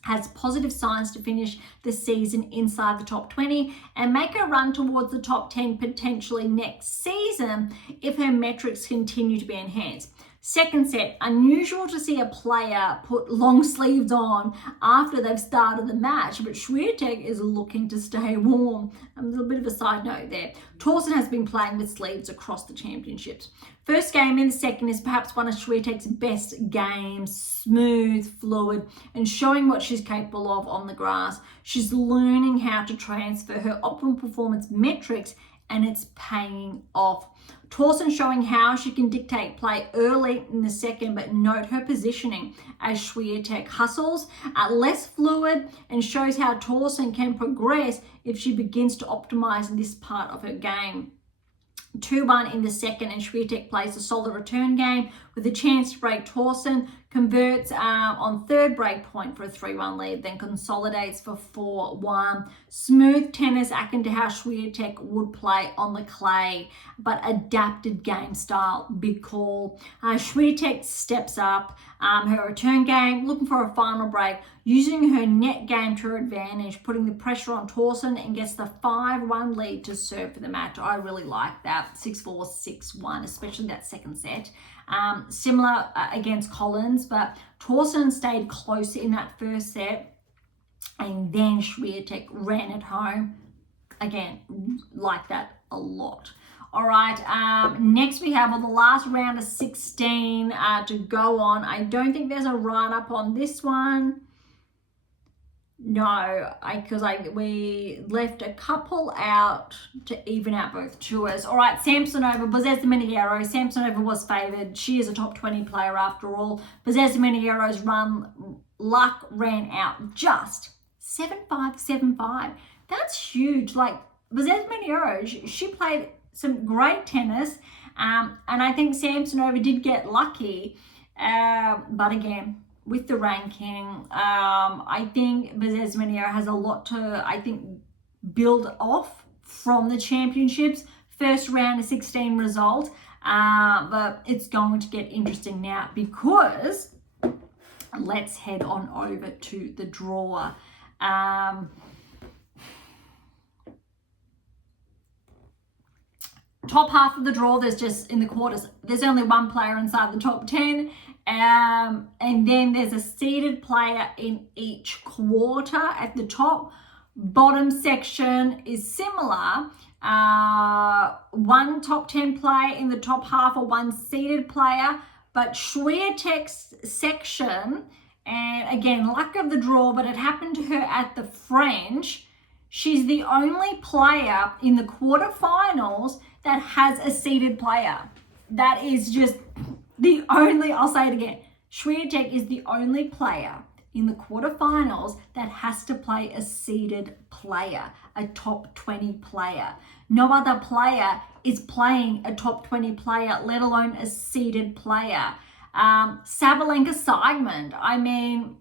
has positive signs to finish the season inside the top 20 and make a run towards the top 10 potentially next season if her metrics continue to be enhanced. Second set, unusual to see a player put long sleeves on after they've started the match, but Swiatek is looking to stay warm. A little bit of a side note there. Tauson has been playing with sleeves across the championships. First game in the second is perhaps one of Swiatek's best games, smooth, fluid, and showing what she's capable of on the grass. She's learning how to transfer her optimal performance metrics, and it's paying off. Tauson showing how she can dictate play early in the second, but note her positioning as Swiatek hustles, less fluid, and shows how Tauson can progress if she begins to optimize this part of her game. 2-1 in the second, and Swiatek plays a solid return game with a chance to break Tauson, converts on third break point for a 3-1 lead, then consolidates for 4-1. Smooth tennis akin to how Swiatek would play on the clay, but adapted game style. Big call. Swiatek steps up her return game, looking for a final break, using her net game to her advantage, putting the pressure on Tauson, and gets the 5-1 lead to serve for the match. I really like that. 6-4, 6-1, especially that second set. Similar against Collins, but Tauson stayed closer in that first set, and then Swiatek ran it home. Again, like that a lot. All right, next we have on the last round of 16 to go on. I don't think there's a write-up on this one. No, because we left a couple out to even out both tours. All right, Samsonova, Bozes-Minero. Samsonova was favoured. She is a top 20 player after all. Bozes-Minero's luck ran out just 7-5, 7-5. That's huge. Like, Bozes-Minero, she played some great tennis, and I think Samsonova did get lucky, but again, with the ranking, I think Bozes-Minero has a lot to, build off from the championships. First round of 16 result, but it's going to get interesting now, because let's head on over to the draw. Top half of the draw, there's just in the quarters, there's only one player inside the top 10. And then there's a seeded player in each quarter at the top. Bottom section is similar. One top 10 player in the top half, or one seeded player. But Swiatek's section, and again, luck of the draw, but it happened to her at the French. She's the only player in the quarterfinals that has a seeded player. That is just the only, I'll say it again, Swiatek is the only player in the quarterfinals that has to play a seeded player, a top 20 player. No other player is playing a top 20 player, let alone a seeded player. Sabalenka Swiatek,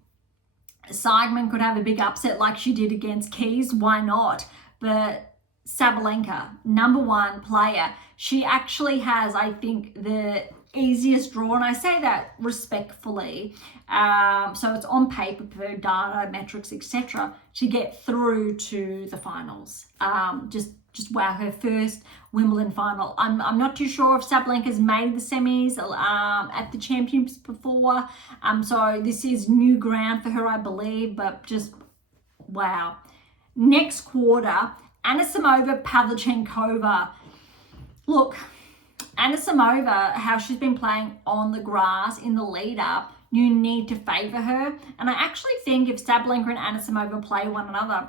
Swiatek could have a big upset like she did against Keys, why not? But Sabalenka, number one player, she actually has, I think, the easiest draw, and I say that respectfully. So it's on paper per data, metrics, etc., to get through to the finals. Just wow, her first Wimbledon final. I'm not too sure if Sabalenka's made the semis at the championships before. So this is new ground for her, I believe, but just wow. Next quarter, Anisimova, Pavlyuchenkova. Look, Anisimova, how she's been playing on the grass in the lead up, you need to favour her. And I actually think if Sabalenka and Anisimova play one another,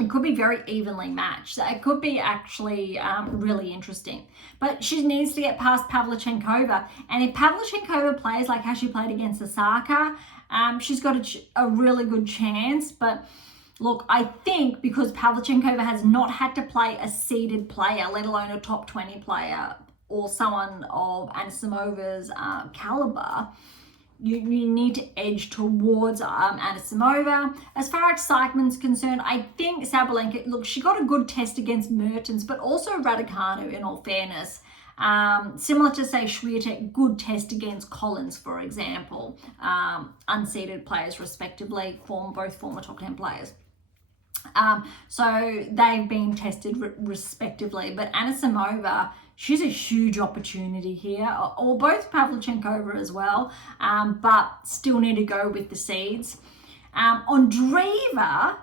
it could be very evenly matched. So it could be actually really interesting. But she needs to get past Pavlyuchenkova. And if Pavlyuchenkova plays like how she played against Osaka, she's got a really good chance. But look, I think because Pavlyuchenkova has not had to play a seeded player, let alone a top 20 player, or someone of Anisimova's caliber, you need to edge towards Anisimova. As far as excitement's concerned, I think Sabalenka, look, she got a good test against Mertens, but also Raducanu, in all fairness. Similar to, say, Swiatek, good test against Collins, for example. Unseeded players, respectively, both former top 10 players. So they've been tested respectively. But Anisimova, She's a huge opportunity here, or both Pavlyuchenkova as well, but still need to go with the seeds. Andreeva,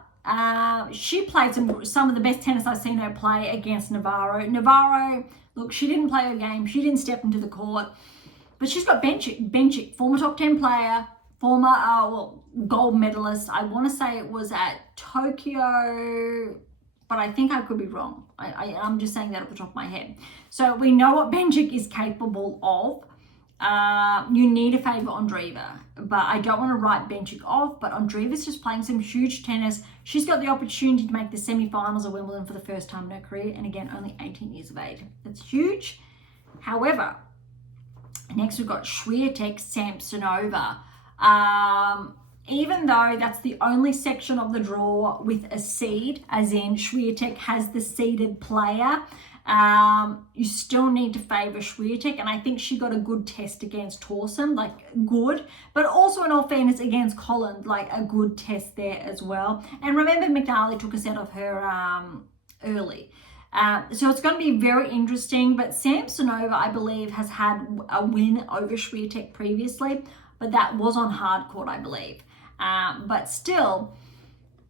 she played some of the best tennis I've seen her play against Navarro. Navarro, look, she didn't play her game. She didn't step into the court. But she's got Bencic, former top 10 player, former gold medalist. I want to say it was at Tokyo, but I think I could be wrong. I'm just saying that off the top of my head. So we know what Bencic is capable of. You need to favour Andreeva, but I don't want to write Bencic off, but Andreeva's just playing some huge tennis. She's got the opportunity to make the semi-finals of Wimbledon for the first time in her career, and again, only 18 years of age. That's huge. However, next we've got Swiatek Samsonova. Even though that's the only section of the draw with a seed, as in Swiatek has the seeded player, you still need to favour Swiatek, and I think she got a good test against Towson, like good, but also in all fairness against Collins, like a good test there as well. And remember, McNally took a set of her early. So it's going to be very interesting, but Samsonova, I believe, has had a win over Swiatek previously, but that was on hard court, I believe. But still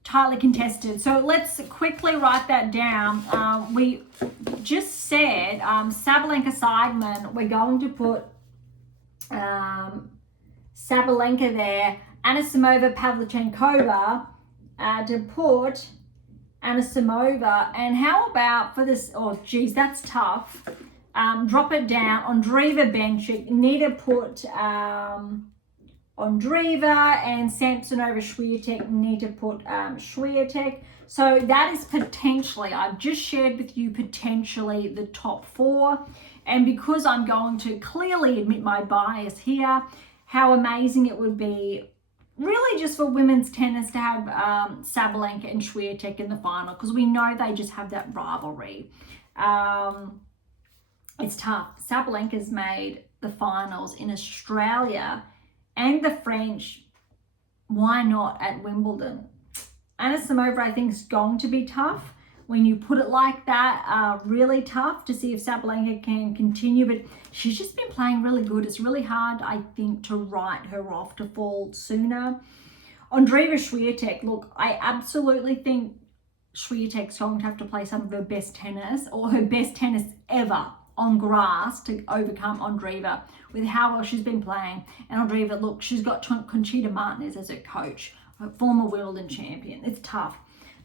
tightly contested. So let's quickly write that down. We just said Sabalenka Siegman, we're going to put Sabalenka there, Anisimova Pavlyuchenkova to put Anisimova. And how about for this, oh geez, that's tough. Drop it down, Andreeva Bencic, need to put Andreeva, and Samsonova Swiatek, need to put Swiatek. So that is potentially, I've just shared with you potentially the top four. And because I'm going to clearly admit my bias here, how amazing it would be really just for women's tennis to have Sabalenka and Swiatek in the final, because we know they just have that rivalry. It's tough. Sabalenka's made the finals in Australia and the French. Why not at Wimbledon? Anisimova, I think, is going to be tough. When you put it like that, really tough to see if Sabalenka can continue, but she's just been playing really good. It's really hard, I think, to write her off to fall sooner. Andreeva Swiatek, look, I absolutely think Swiatek's going to have to play some of her best tennis, or her best tennis ever on grass, to overcome Andreeva with how well she's been playing. And Andreeva, look, she's got Conchita Martinez as her coach, her former Wimbledon champion. It's tough,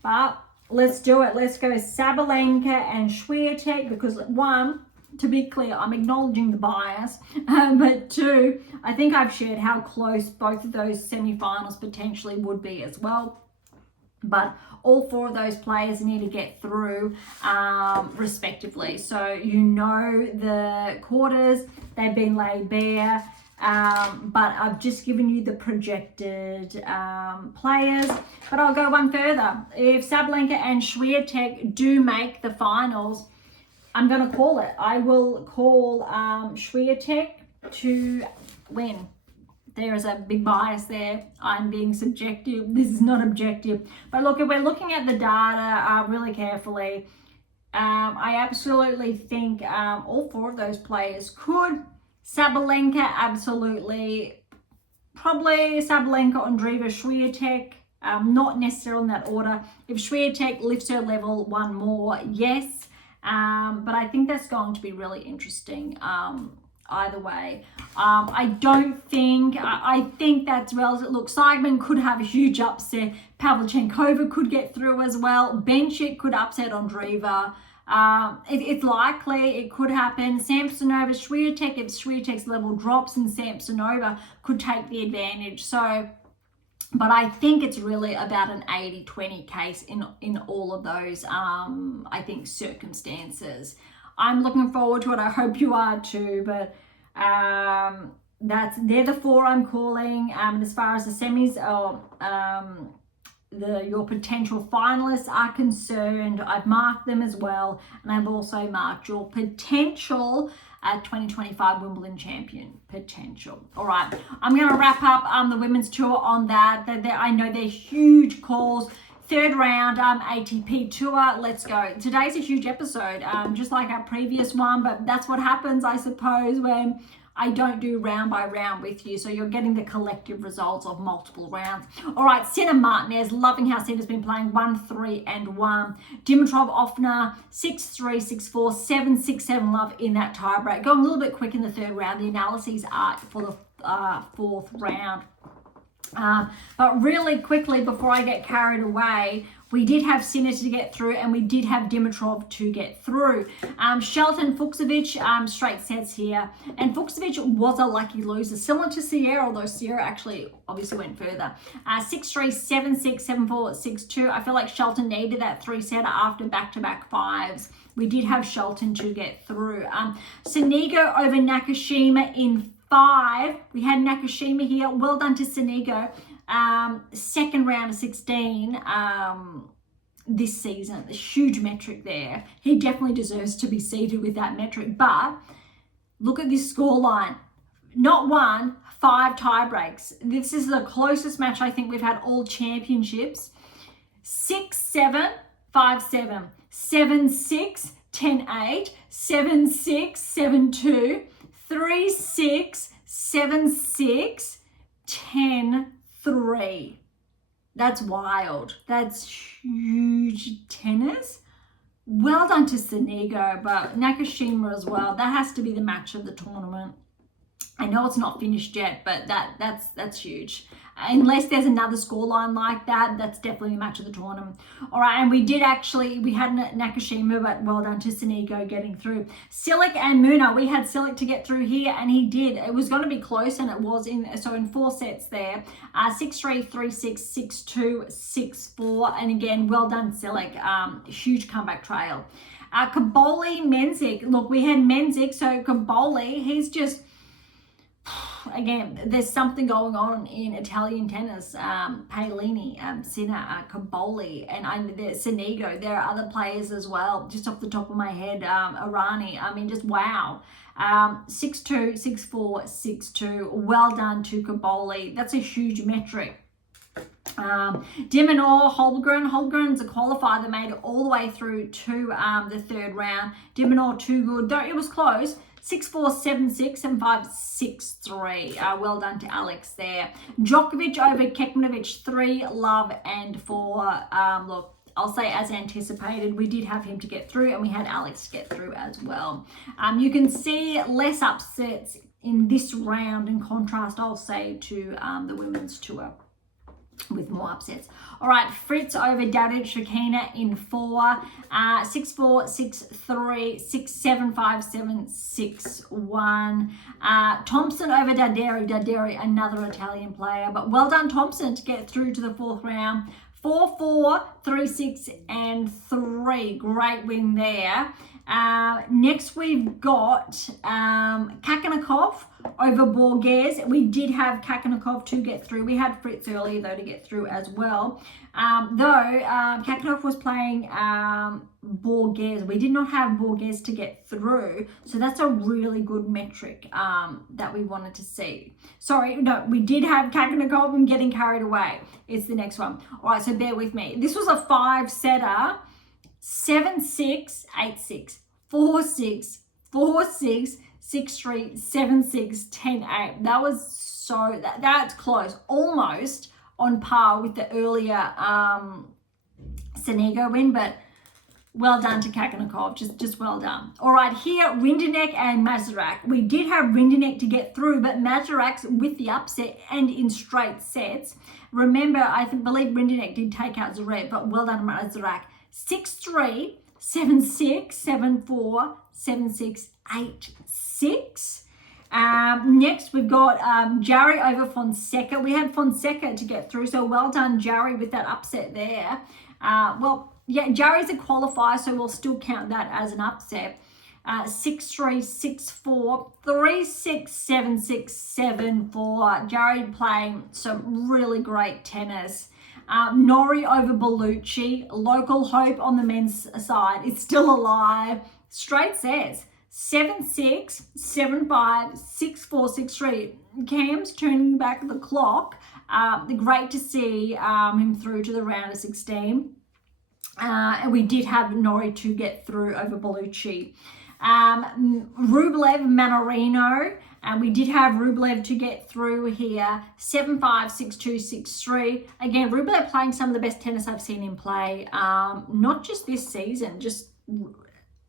but let's do it. Let's go Sabalenka and Swiatek, because one, to be clear, I'm acknowledging the bias, but two, I think I've shared how close both of those semi-finals potentially would be as well. But all four of those players need to get through respectively. So you know the quarters, they've been laid bare, but I've just given you the projected players. But I'll go one further. If Sabalenka and Swiatek do make the finals, I'm going to call it. I will call Swiatek to win. There is a big bias there. I'm being subjective. This is not objective. But look, if we're looking at the data really carefully, I absolutely think all four of those players could. Sabalenka, absolutely. Probably Sabalenka, Andreeva, Swiatek. Not necessarily in that order. If Swiatek lifts her level one more, yes. But I think that's going to be really interesting. Either way, I think that's relative. Look, Siegman could have a huge upset. Pavlyuchenkova could get through as well. Bencic could upset Andreeva. It's likely it could happen. Samsonova, Swiatek, if Swiatek's level drops, and Samsonova could take the advantage. So, but I think it's really about an 80-20 case in all of those, I think, circumstances. I'm looking forward to it. I hope you are too. But they're the four I'm calling. As far as the semis or your potential finalists are concerned, I've marked them as well, and I've also marked your potential 2025 Wimbledon Champion potential. All right, I'm going to wrap up the women's tour on that. I know they're huge calls. Third round, ATP Tour. Let's go. Today's a huge episode, just like our previous one, but that's what happens, I suppose, when I don't do round by round with you. So you're getting the collective results of multiple rounds. All right, Sinner Martinez, loving how Sinner's been playing 1-3 and 1. Dimitrov Offner 6-3, 6-4, 7-6, 7 love in that tiebreak. Going a little bit quick in the third round. The analyses are for the fourth round. But really quickly, before I get carried away, we did have Sinner to get through and we did have Dimitrov to get through. Shelton Fucsovic, straight sets here. And Fucsovic was a lucky loser, similar to Sierra, although Sierra actually obviously went further. 6-3, 7-6, 7-4, 6-2. I feel like Shelton needed that three-setter after back-to-back fives. We did have Shelton to get through. Sonego over Nakashima in 5. We had Nakashima here. Well done to Sonego. Second round of 16 this season. A huge metric there. He definitely deserves to be seated with that metric. But look at this scoreline. Not 1, 5 tie breaks. This is the closest match I think we've had all championships. 6-7, 5-7. 7-6, 10-8. 7-6, 7-2. 3-6, 7-6, 10-3. That's wild. That's huge tennis. Well done to Sonego, but Nakashima as well. That has to be the match of the tournament. I know it's not finished yet, but that's huge. Unless there's another scoreline like that, that's definitely a match of the tournament. All right, and we had Nakashima, but well done to Sonego getting through. Silic and Muna, we had Silic to get through here, and he did. It was going to be close, and it was in 4 sets there. 6-3, 3-6, 6-2, 6-4, and again, well done Silic. Huge comeback trail. Kaboli, Menzik. Look, we had Menzik, so Kaboli, he's just... Again, there's something going on in Italian tennis. Paolini, Sinner, Kaboli, and there's Sonego. There are other players as well, just off the top of my head. Irani, I mean, just wow. 6-2, 6-4, 6-2. Well done to Kaboli. That's a huge metric. Dimonor, Holmgren's a qualifier that made it all the way through to the third round. Dimonor, too good. Though it was close. 6-4, 7-6, 7-5, 6-3. Well done to Alex there. Djokovic over Kekmanovic, 3 love and 4. Look, I'll say as anticipated, we did have him to get through and we had Alex to get through as well. You can see less upsets in this round in contrast, I'll say, to the women's tour, with more upsets. All right, Fritz over Dadic Shakina in 4, 6-4, 6-3, 6-7, 5-7, 6-1. Thompson over Daderi, another Italian player, but well done Thompson to get through to the fourth round. 4-4, 3-6, and 3. Great win there. Next we've got Kakanakov over Borges. We did have Kakanakov to get through. We had Fritz earlier though to get through as well. Kakanakov was playing Borges. We did not have Borges to get through. So that's a really good metric that we wanted to see. Sorry, no, we did have Kakanakov. I'm getting carried away. It's the next one. All right, so bear with me. This was a 5-setter. 7-6, 8-6, 4-6, 4-6, 6-3, 7-6, 10-8. That was that's close. Almost on par with the earlier Sonego win, but well done to Kakanakov. Just well done. All right, here, Rinderknech and Mazurak. We did have Rinderknech to get through, but Mazurak's with the upset and in straight sets. Remember, I believe Rinderknech did take out Zverev, but well done to Mazurak. 6-3, 7-6, 7-4, 7-6, 8-6. Next, we've got Jarry over Fonseca. We had Fonseca to get through, so well done, Jarry, with that upset there. Well, yeah, Jarry's a qualifier, so we'll still count that as an upset. 6-3, 6-4, 3-6, 7-6, 7-4. Jarry playing some really great tennis. Nori over Bellucci. Local hope on the men's side. It's still alive. Straight sets. 7-6, 7-5, 6-4, 6-3. Cam's turning back the clock. Great to see him through to the round of 16. And we did have Nori to get through over Bellucci. Rublev, Manorino, and we did have Rublev to get through here, 7-5, 6-2, 6-3. Again, Rublev playing some of the best tennis I've seen him play, not just this season, just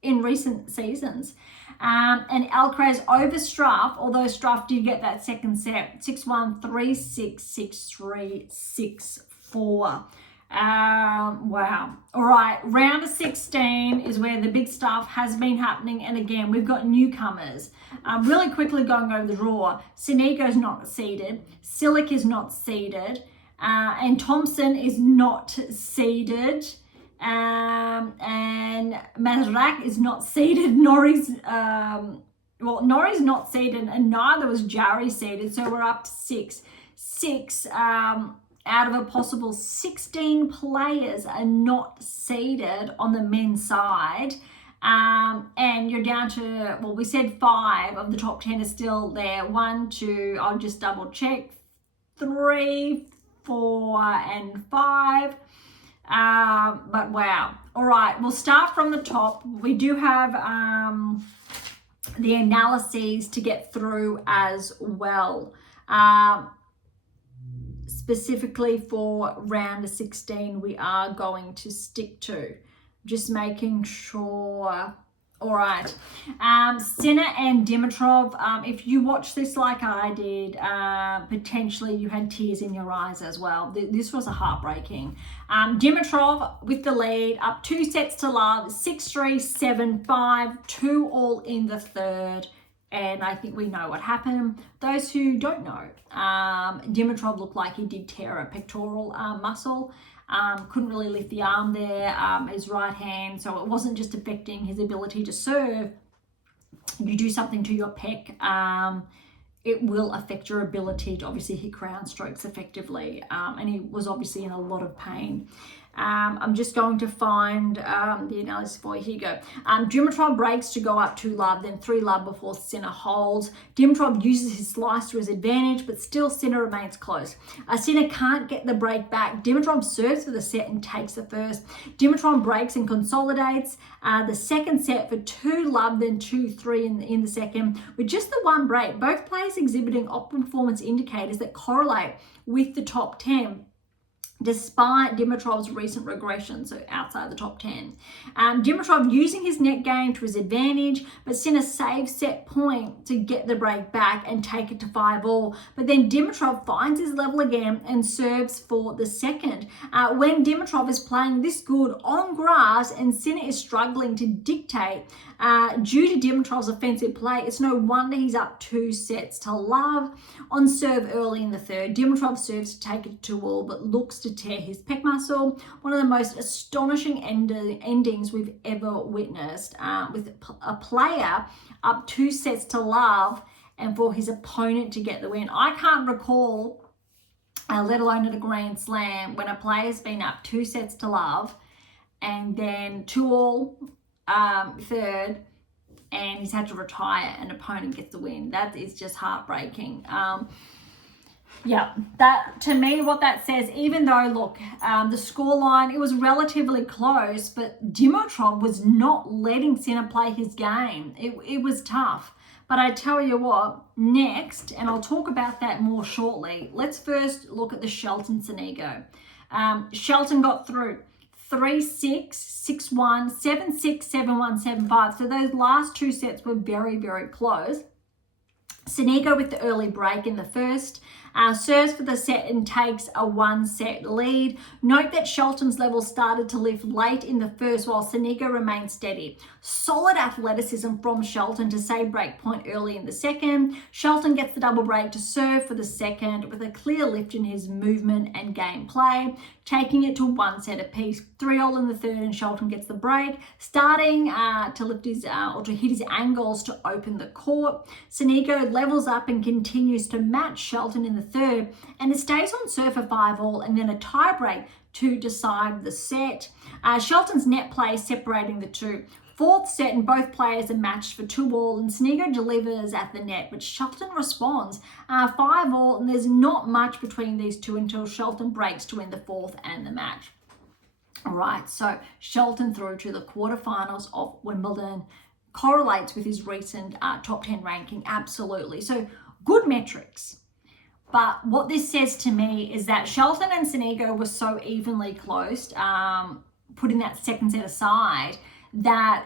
in recent seasons. And Alcaraz over Struff, although Struff did get that second set, 6-1, 3-6, 6-3, 6-4. Wow. All right, round of 16 is where the big stuff has been happening, and again we've got newcomers. Really quickly going over the draw. Sonego is not seeded, Cilic is not seeded, and Thompson is not seeded, and Mazrak is not seeded. Norrie's not seeded, and neither was Jari seeded, so we're up to six out of a possible 16 players are not seeded on the men's side. And you're down to, well, we said 5 of the top 10 are still there. 1, 2, I'll just double check, 3, 4, and 5. But wow. All right, we'll start from the top. We do have the analyses to get through as well. Specifically for round of 16, we are going to stick to. Just making sure. All right. Sinner and Dimitrov, if you watch this like I did, potentially you had tears in your eyes as well. This was a heartbreaking. Dimitrov with the lead, up 2-0, 6-3, 7-5, 2-all in the third. And I think we know what happened. Those who don't know, Dimitrov looked like he did tear a pectoral muscle. Couldn't really lift the arm there, his right hand. So it wasn't just affecting his ability to serve. You do something to your pec, it will affect your ability to obviously hit ground strokes effectively. And he was obviously in a lot of pain. I'm just going to find the analysis for you. Here you go. Dimitrov breaks to go up 2-love, then 3-love before Sinner holds. Dimitrov uses his slice to his advantage, but still Sinner remains close. Sinner can't get the break back. Dimitrov serves for the set and takes the first. Dimitrov breaks and consolidates the second set for 2-love, then 2-3 in the second. With just the one break, both players exhibiting optimal performance indicators that correlate with the top 10. Despite Dimitrov's recent regression, so outside the top 10. Dimitrov using his net game to his advantage, but Sinner saves set point to get the break back and take it to 5-all. But then Dimitrov finds his level again and serves for the second. When Dimitrov is playing this good on grass and Sinner is struggling to dictate due to Dimitrov's offensive play, it's no wonder he's up 2-0 on serve early in the third. Dimitrov serves to take it to 2-all, but looks to tear his pec muscle. One of the most astonishing endings we've ever witnessed, with a player up 2-0 and for his opponent to get the win. I can't recall, let alone at a Grand Slam, when a player's been up 2-0 and then 2-all third, and he's had to retire, an opponent gets the win. That is just heartbreaking. Yeah, that to me, what that says, even though, look, the scoreline, it was relatively close, but Dimitrov was not letting Sinner play his game. It was tough. But I tell you what, next, and I'll talk about that more shortly, let's first look at the Shelton-Sonego. Shelton got through 3-6, 6-1, 7-6, 7-1, 7-5. So those last two sets were very, very close. Sonego with the early break in the first, serves for the set and takes a 1-set lead. Note that Shelton's level started to lift late in the first while Sonego remained steady. Solid athleticism from Shelton to save break point early in the second. Shelton gets the double break to serve for the second with a clear lift in his movement and gameplay, taking it to 1 set apiece. 3-all in the third and Shelton gets the break, starting to lift his or to hit his angles to open the court. Sonego levels up and continues to match Shelton in the third, and it stays on serve for 5-all and then a tie break to decide the set. Shelton's net play separating the two. Fourth set, and both players are matched for 2-all, and Sonego delivers at the net, but Shelton responds 5-all, and there's not much between these two until Shelton breaks to win the fourth and the match. All right, so Shelton through to the quarterfinals of Wimbledon. Correlates with his recent top 10 ranking, absolutely. So good metrics. But what this says to me is that Shelton and Sonego were so evenly close, putting that second set aside, that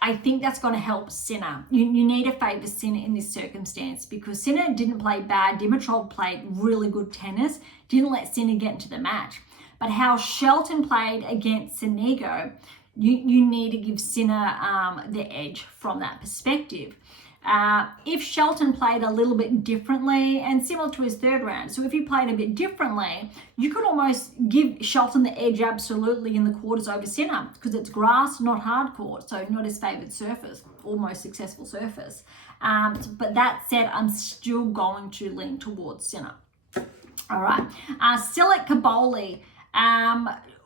I think that's going to help Sinner. You need to favour Sinner in this circumstance, because Sinner didn't play bad. Dimitrov played really good tennis, didn't let Sinner get into the match. But how Shelton played against Sonego, you need to give Sinner the edge from that perspective. If Shelton played a little bit differently, and similar to his third round, so if he played a bit differently, you could almost give Shelton the edge absolutely in the quarters over Sinner, because it's grass, not hard court, so not his favoured surface, or most successful surface. But that said, I'm still going to lean towards Sinner. All right, Silic Caboli.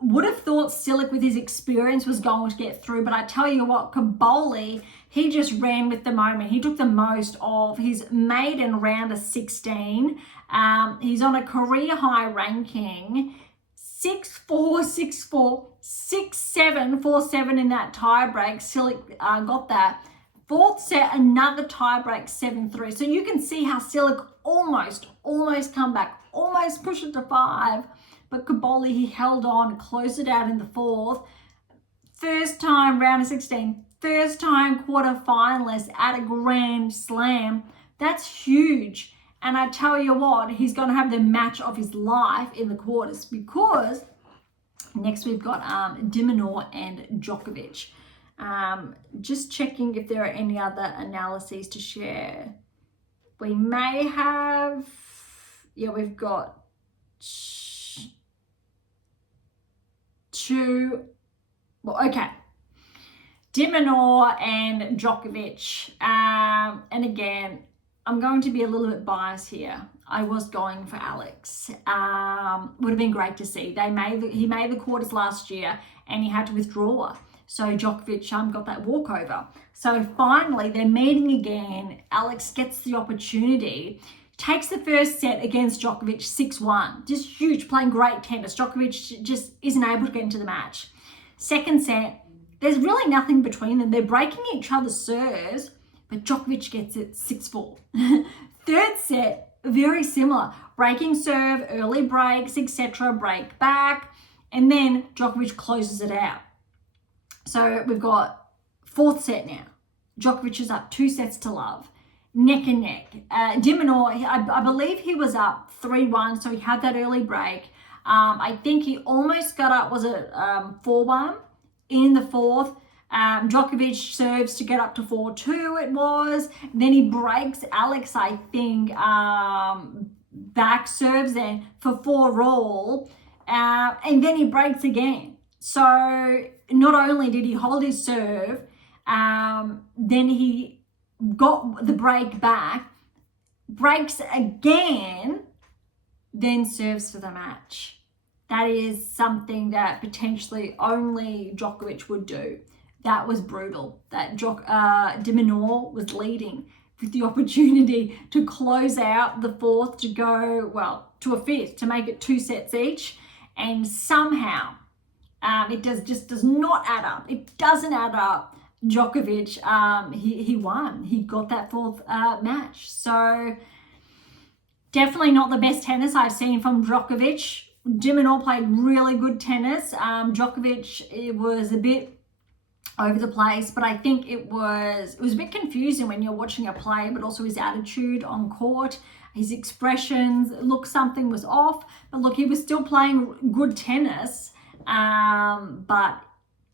Would have thought Silic with his experience was going to get through, but I tell you what, Caboli, he just ran with the moment. He took the most of his maiden round of 16. He's on a career high ranking, 6-4, 6-4, 6-7, 4-7 in that tie break. Silic got that. Fourth set, another tie break, 7-3. So you can see how Silic almost come back, almost pushed it to 5. But Caboli, he held on, closed it out in the fourth. First time round of 16, first time quarterfinalist at a Grand Slam. That's huge. And I tell you what, he's going to have the match of his life in the quarters, because next we've got de Minaur and Djokovic. Just checking if there are any other analyses to share. We may have, yeah, we've got two, well, okay, de Minaur and Djokovic, and again, I'm going to be a little bit biased here. I was going for Alex. Would have been great to see. He made the quarters last year, and he had to withdraw. So Djokovic got that walkover. So finally, they're meeting again. Alex gets the opportunity. Takes the first set against Djokovic 6-1. Just huge, playing great tennis. Djokovic just isn't able to get into the match. Second set, there's really nothing between them. They're breaking each other's serves, but Djokovic gets it 6-4. Third set, very similar. Breaking serve, early breaks, etc. Break back, and then Djokovic closes it out. So we've got fourth set now. Djokovic is up 2-0. Neck and neck. De Minaur, I believe he was up 3-1, so he had that early break. I think he almost got up, was it 4-1 in the fourth. Djokovic serves to get up to 4-2 it was. Then he breaks Alex, I think, back serves then for 4-all. And then he breaks again. So not only did he hold his serve, then he got the break back, breaks again, then serves for the match. That is something that potentially only Djokovic would do. That was brutal. That de Minaur was leading with the opportunity to close out the fourth, to go, well, to a fifth, to make it 2 sets each. And somehow it does not add up. It doesn't add up. Djokovic, he won. He got that fourth match. So definitely not the best tennis I've seen from Djokovic. De Minaur played really good tennis. Djokovic, it was a bit over the place, but I think it was a bit confusing when you're watching a play, but also his attitude on court, his expressions. Look, something was off, but look, he was still playing good tennis. But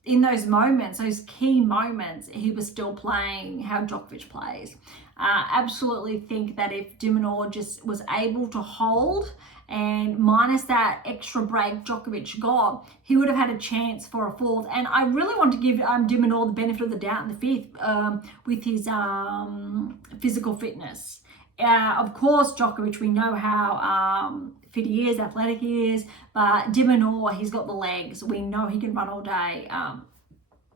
in those moments, those key moments, he was still playing how Djokovic plays. Absolutely think that if de Minaur just was able to hold, and minus that extra break Djokovic got, he would have had a chance for a fourth. And I really want to give de Minaur the benefit of the doubt in the fifth with his physical fitness. Of course, Djokovic, we know how fit he is, athletic he is, but de Minaur, he's got the legs. We know he can run all day.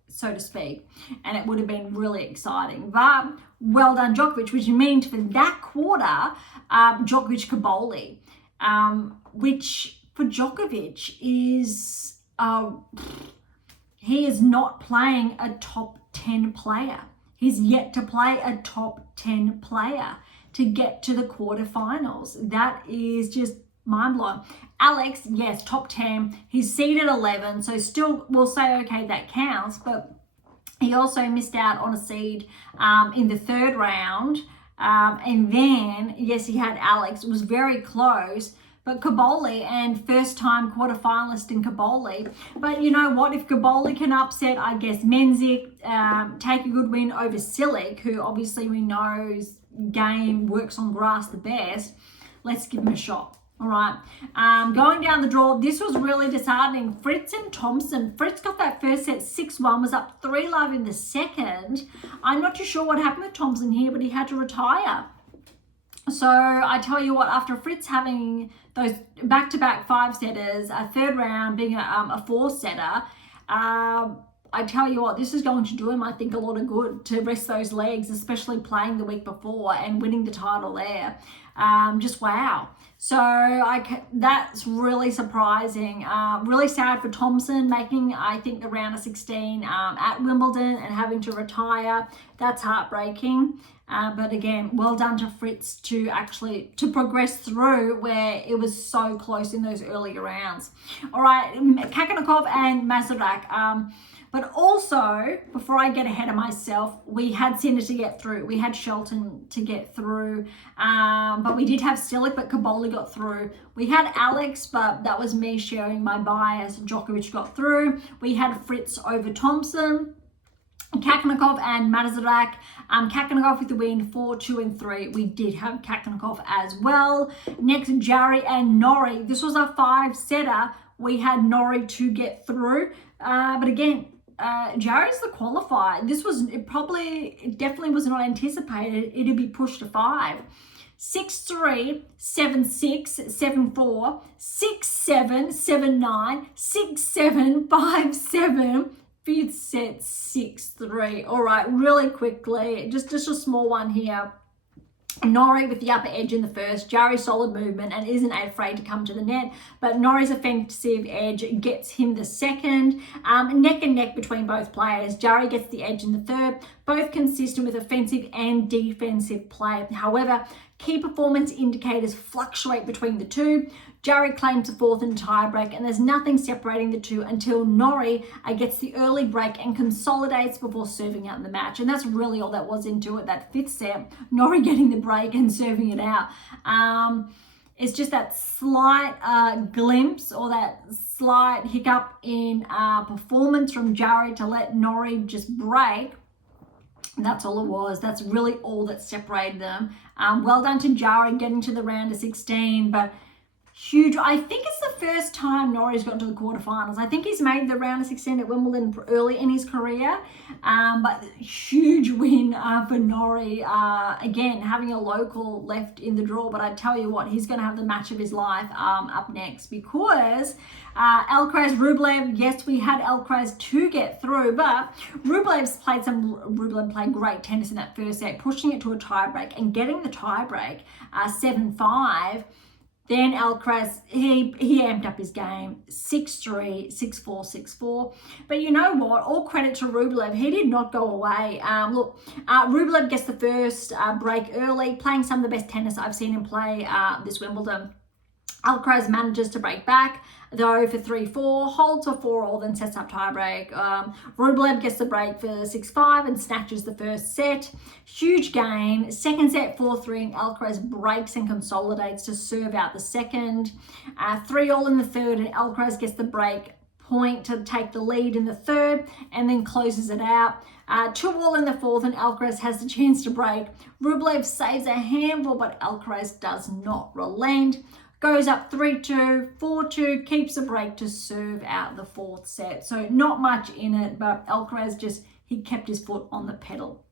so to speak, and it would have been really exciting. But well done, Djokovic, which means for that quarter, Djokovic Kaboli, which for Djokovic is, he is not playing a top 10 player. He's yet to play a top 10 player to get to the quarterfinals. That is just mind-blowing. Alex, yes, top 10. He's seeded 11, so still we'll say, okay, that counts, but he also missed out on a seed in the third round. And then, yes, he had Alex. It was very close. But Kaboli, and first-time quarterfinalist in Kaboli. But you know what? If Kaboli can upset, I guess, Menzies, take a good win over Silic, who obviously we know's game works on grass the best, let's give him a shot. All right. Going down the draw, this was really disheartening. Fritz and Thompson. Fritz got that first set 6-1, was up 3-love in the second. I'm not too sure what happened with Thompson here, but he had to retire. So I tell you what, after Fritz having those back-to-back 5-setters, a third round being a 4-setter, I tell you what, this is going to do him, I think, a lot of good to rest those legs, especially playing the week before and winning the title there. Just wow. So that's really surprising. Really sad for Thompson making, I think, the round of 16 at Wimbledon and having to retire. That's heartbreaking. But again, well done to Fritz to progress through where it was so close in those earlier rounds. All right, Kakanakov and Mazurak. But also, before I get ahead of myself, we had Sinner to get through. We had Shelton to get through. But we did have Silic, but Kaboli got through. We had Alex, but that was me sharing my bias. Djokovic got through. We had Fritz over Thompson. Kakanakov and Mazurak. Kakanakov with the win 4-2 and 3. We did have Kakanakov as well. Next, Jarry and Norrie. This was a 5-setter. We had Norrie to get through. But again, Jarry's the qualifier. This was it definitely was not anticipated. It'd be pushed to 5. 6-3, 7-6, 7-4, 6-7, 7-9, 6-7, 5-7. Fifth set 6-3. All right, really quickly, just a small one here. Norrie with the upper edge in the first. Jarry solid movement and isn't afraid to come to the net, but Norrie's offensive edge gets him the second. Neck and neck between both players. Jarry gets the edge in the third, both consistent with offensive and defensive play. However, key performance indicators fluctuate between the two. Jarry claims a fourth and tiebreak, and there's nothing separating the two until Norrie gets the early break and consolidates before serving out in the match. And that's really all that was into it, that fifth set, Norrie getting the break and serving it out. It's just that slight glimpse or that slight hiccup in performance from Jarry to let Norrie just break. That's all it was. That's really all that separated them. Well done to Jarry getting to the round of 16, but huge. I think it's the first time Norrie's gotten to the quarterfinals. I think he's made the round of 16 at Wimbledon early in his career, but huge win for Norrie. Again, having a local left in the draw, but I tell you what, he's going to have the match of his life up next because Alcaraz, Rublev, yes, we had Alcaraz to get through, but Rublev played great tennis in that first set, pushing it to a tiebreak and getting the tiebreak 7-5. Then Alcaraz, he amped up his game, 6-3, 6-4, 6-4. But you know what? All credit to Rublev. He did not go away. Rublev gets the first break early, playing some of the best tennis I've seen him play this Wimbledon. Alcaraz manages to break back, though, for 3-4, holds for 4-all, then sets up tiebreak. Rublev gets the break for 6-5 and snatches the first set. Huge gain. Second set, 4-3, and Alcaraz breaks and consolidates to serve out the second. 3-all in the third, and Alcaraz gets the break point to take the lead in the third and then closes it out. 2-all in the fourth, and Alcaraz has the chance to break. Rublev saves a handful, but Alcaraz does not relent. Goes up 3-2, 4-2, keeps a break to serve out the fourth set. So not much in it, but Alcaraz he kept his foot on the pedal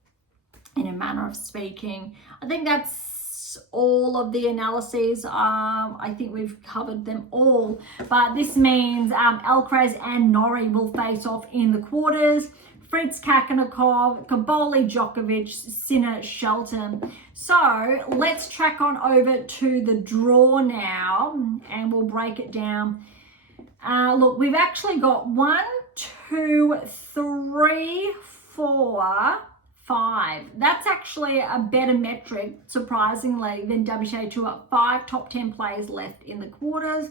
in a manner of speaking. I think that's all of the analyses. I think we've covered them all. But this means Alcaraz and Norrie will face off in the quarters. Fritz, Kakanakov, Kaboli, Djokovic, Sinner, Shelton. So let's track on over to the draw now, and we'll break it down. Look, we've actually got 1, 2, 3, 4, 5. That's actually a better metric, surprisingly, than WTA Tour. 5 top 10 players left in the quarters.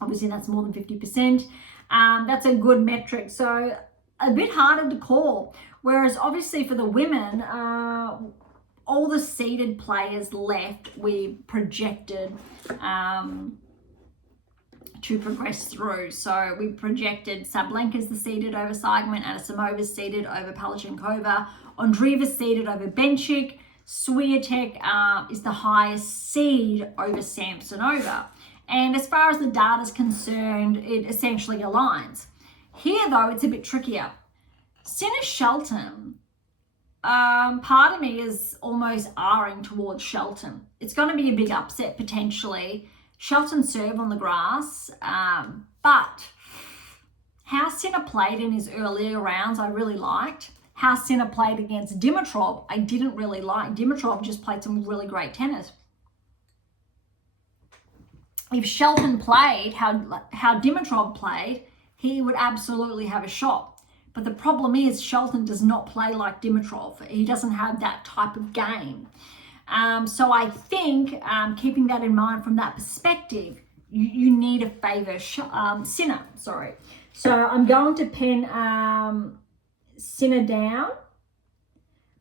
Obviously, that's more than 50%. That's a good metric. So a bit harder to call. Whereas obviously for the women, all the seeded players left, we projected to progress through. So we projected Sabalenka's the seeded over Seigerman, Anisimova seeded over Pavlyuchenkova, Andreeva seeded over Bencic, Swiatek is the highest seed over Samsonova. And as far as the data is concerned, it essentially aligns. Here, though, it's a bit trickier. Sinner Shelton, part of me is almost erring towards Shelton. It's going to be a big upset, potentially. Shelton serve on the grass, but how Sinner played in his earlier rounds, I really liked. How Sinner played against Dimitrov, I didn't really like. Dimitrov just played some really great tennis. If Shelton played how Dimitrov played, he would absolutely have a shot. But the problem is Shelton does not play like Dimitrov. He doesn't have that type of game. So I think, keeping that in mind from that perspective, you need to favour Sinner. Sorry. So I'm going to pin Sinner down.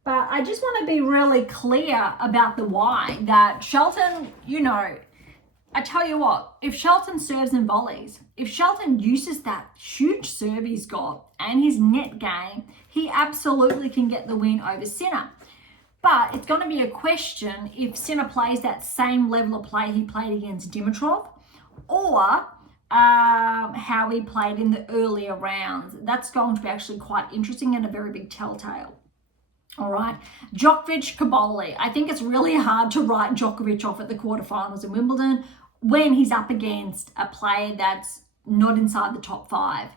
But I just want to be really clear about the why. That Shelton, I tell you what, if Shelton serves and volleys, if Shelton uses that huge serve he's got and his net game, he absolutely can get the win over Sinner. But it's going to be a question if Sinner plays that same level of play he played against Dimitrov, or how he played in the earlier rounds. That's going to be actually quite interesting and a very big telltale. All right, Djokovic, Kaboli. I think it's really hard to write Djokovic off at the quarterfinals in Wimbledon when he's up against a player that's not inside the top 5.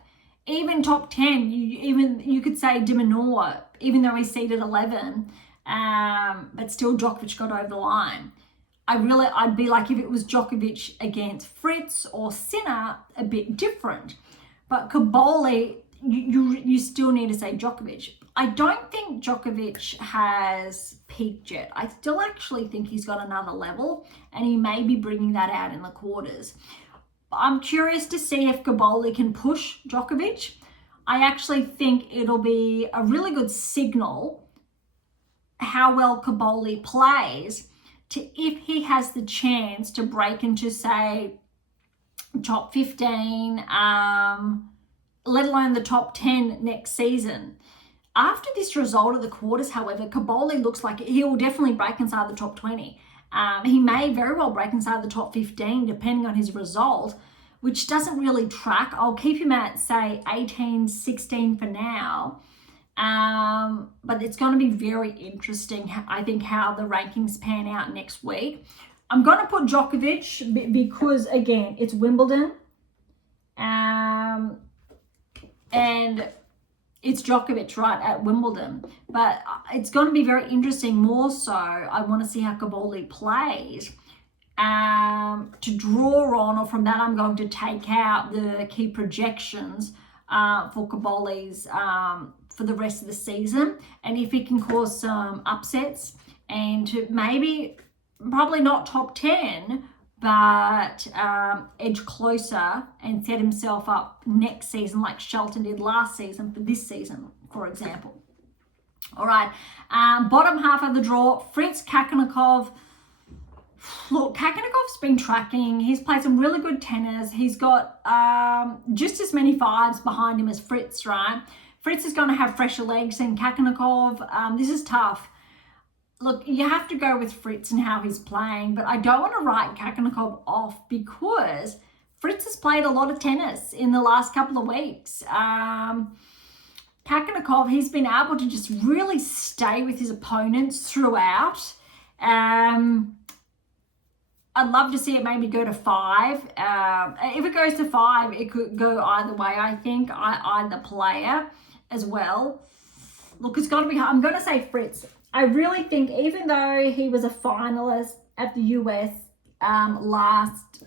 Even top 10, you could say de Minaur, even though he's seeded 11, but still Djokovic got over the line. I'd be like if it was Djokovic against Fritz or Sinner, a bit different. But Kaboli, you still need to say Djokovic. I don't think Djokovic has peaked yet. I still actually think he's got another level, and he may be bringing that out in the quarters. I'm curious to see if Kaboli can push Djokovic. I actually think it'll be a really good signal how well Kaboli plays to if he has the chance to break into, say, top 15, let alone the top 10 next season. After this result of the quarters, however, Kaboli looks like he will definitely break inside the top 20. He may very well break inside the top 15, depending on his result, which doesn't really track. I'll keep him at, say, 18, 16 for now. But it's going to be very interesting, I think, how the rankings pan out next week. I'm going to put Djokovic because, again, it's Wimbledon. And it's Djokovic, right, at Wimbledon. But it's going to be very interesting. More so, I want to see how Kaboli plays to draw on, or from that I'm going to take out the key projections for Kaboli's for the rest of the season. And if he can cause some upsets and to maybe, probably not top 10, but edge closer and set himself up next season like Shelton did last season for this season, for example. All right, bottom half of the draw, Fritz, Kakanakov. Look, Kakanakov's been tracking. He's played some really good tennis. He's got just as many 5s behind him as Fritz, right? Fritz is going to have fresher legs than Kakanakov. This is tough. Look, you have to go with Fritz and how he's playing, but I don't want to write Kakanakov off because Fritz has played a lot of tennis in the last couple of weeks. Kakanakov, he's been able to just really stay with his opponents throughout. I'd love to see it maybe go to 5. If it goes to 5, it could go either way, I think, either player. as well. Look, it's got to be hard. I'm going to say Fritz. I really think, even though he was a finalist at the US last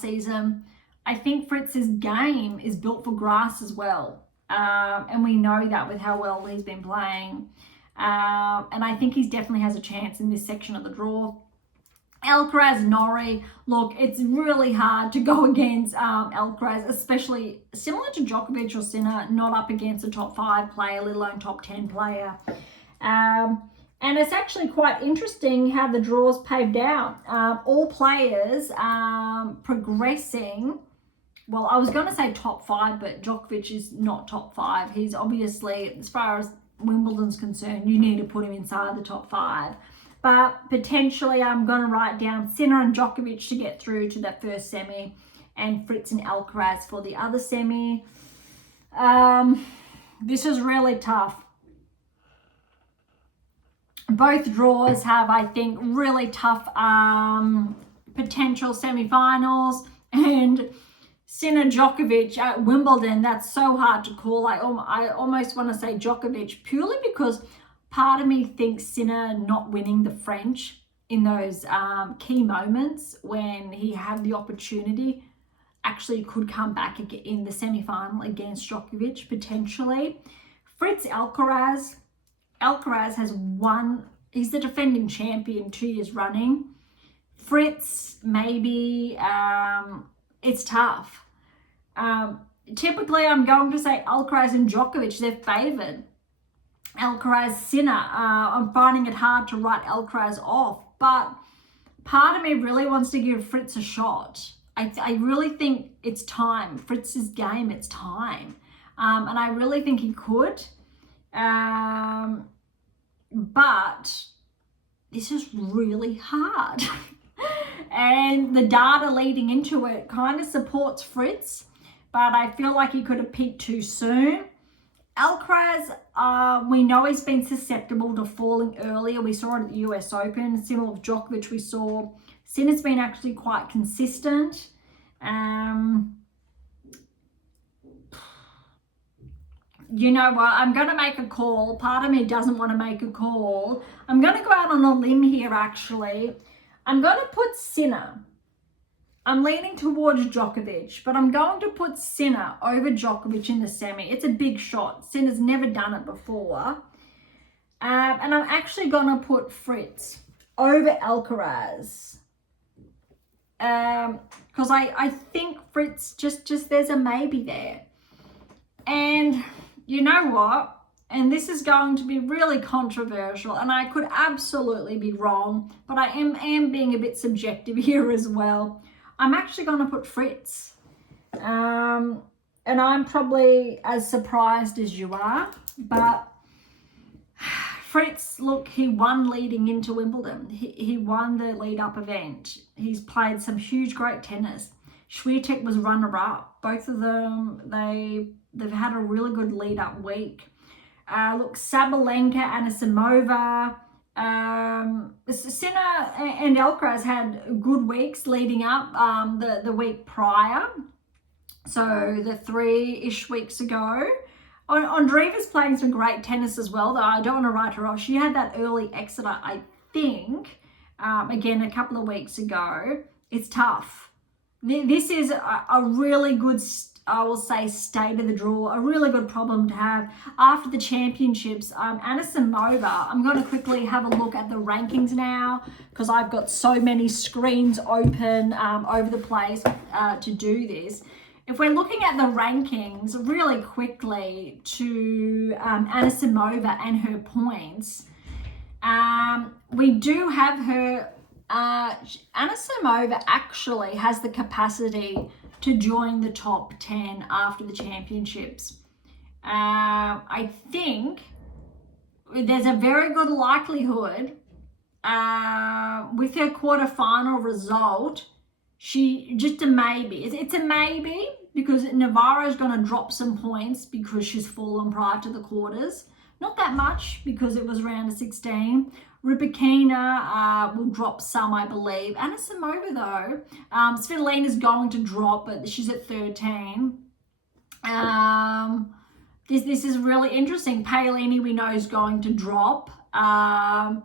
season, I think Fritz's game is built for grass as well. And we know that with how well he's been playing. And I think he definitely has a chance in this section of the draw. Alcaraz, Norrie, look, it's really hard to go against Alcaraz, especially similar to Djokovic or Sinner, not up against a top 5 player, let alone top 10 player. And it's actually quite interesting how the draw's paved out. All players progressing. Well, I was going to say top 5, but Djokovic is not top 5. He's obviously, as far as Wimbledon's concerned, you need to put him inside the top 5. But potentially I'm going to write down Sinner and Djokovic to get through to that first semi, and Fritz and Alcaraz for the other semi. This is really tough. Both draws have, I think, really tough potential semi-finals. And Sinner Djokovic at Wimbledon, that's so hard to call. I almost want to say Djokovic purely because part of me thinks Sinner not winning the French in those key moments when he had the opportunity actually could come back in the semi-final against Djokovic, potentially. Fritz Alcaraz. Alcaraz has won. He's the defending champion 2 years running. Fritz, maybe. It's tough. Typically, I'm going to say Alcaraz and Djokovic, they're favoured. Alcaraz, Sinner. I'm finding it hard to write Alcaraz off, but part of me really wants to give Fritz a shot. I really think it's time. Fritz's game, it's time. And I really think he could. But this is really hard. And the data leading into it kind of supports Fritz, but I feel like he could have peaked too soon. Alcaraz, we know he's been susceptible to falling earlier. We saw it at the US Open. Similar to Djokovic, we saw Sinner's been actually quite consistent. You know what? I'm going to make a call. Part of me doesn't want to make a call. I'm going to go out on a limb here, actually. I'm going to put Sinner. I'm leaning towards Djokovic, but I'm going to put Sinner over Djokovic in the semi. It's a big shot. Sinner's never done it before. And I'm actually going to put Fritz over Alcaraz. Because I think Fritz, just there's a maybe there. And you know what? And this is going to be really controversial, and I could absolutely be wrong, but I am being a bit subjective here as well. I'm actually going to put Fritz. And I'm probably as surprised as you are, but Fritz, look, he won leading into Wimbledon. He won the lead-up event. He's played some huge, great tennis. Swiatek was runner-up. Both of them, they've had a really good lead-up week. Look, Sabalenka, Anisimova, Sinner and Alcaraz had good weeks leading up the week prior. So the 3-ish weeks ago. Andreeva's playing some great tennis as well, though I don't want to write her off. She had that early exit, I think, again, a couple of weeks ago. It's tough. This is a really good, I will say, state of the draw, a really good problem to have. After the championships, Anisimova, I'm going to quickly have a look at the rankings now because I've got so many screens open over the place to do this. If we're looking at the rankings really quickly to Anisimova and her points, we do have her, Anisimova actually has the capacity to join the top 10 after the championships. I think there's a very good likelihood with her quarterfinal result, she just a maybe. It's a maybe because Navarro's going to drop some points because she's fallen prior to the quarters. Not that much because it was round of 16. Rybakina will drop some, I believe. Anisimova, though, Svitolina's going to drop, but she's at 13. This is really interesting. Paolini, we know, is going to drop. Sabalenka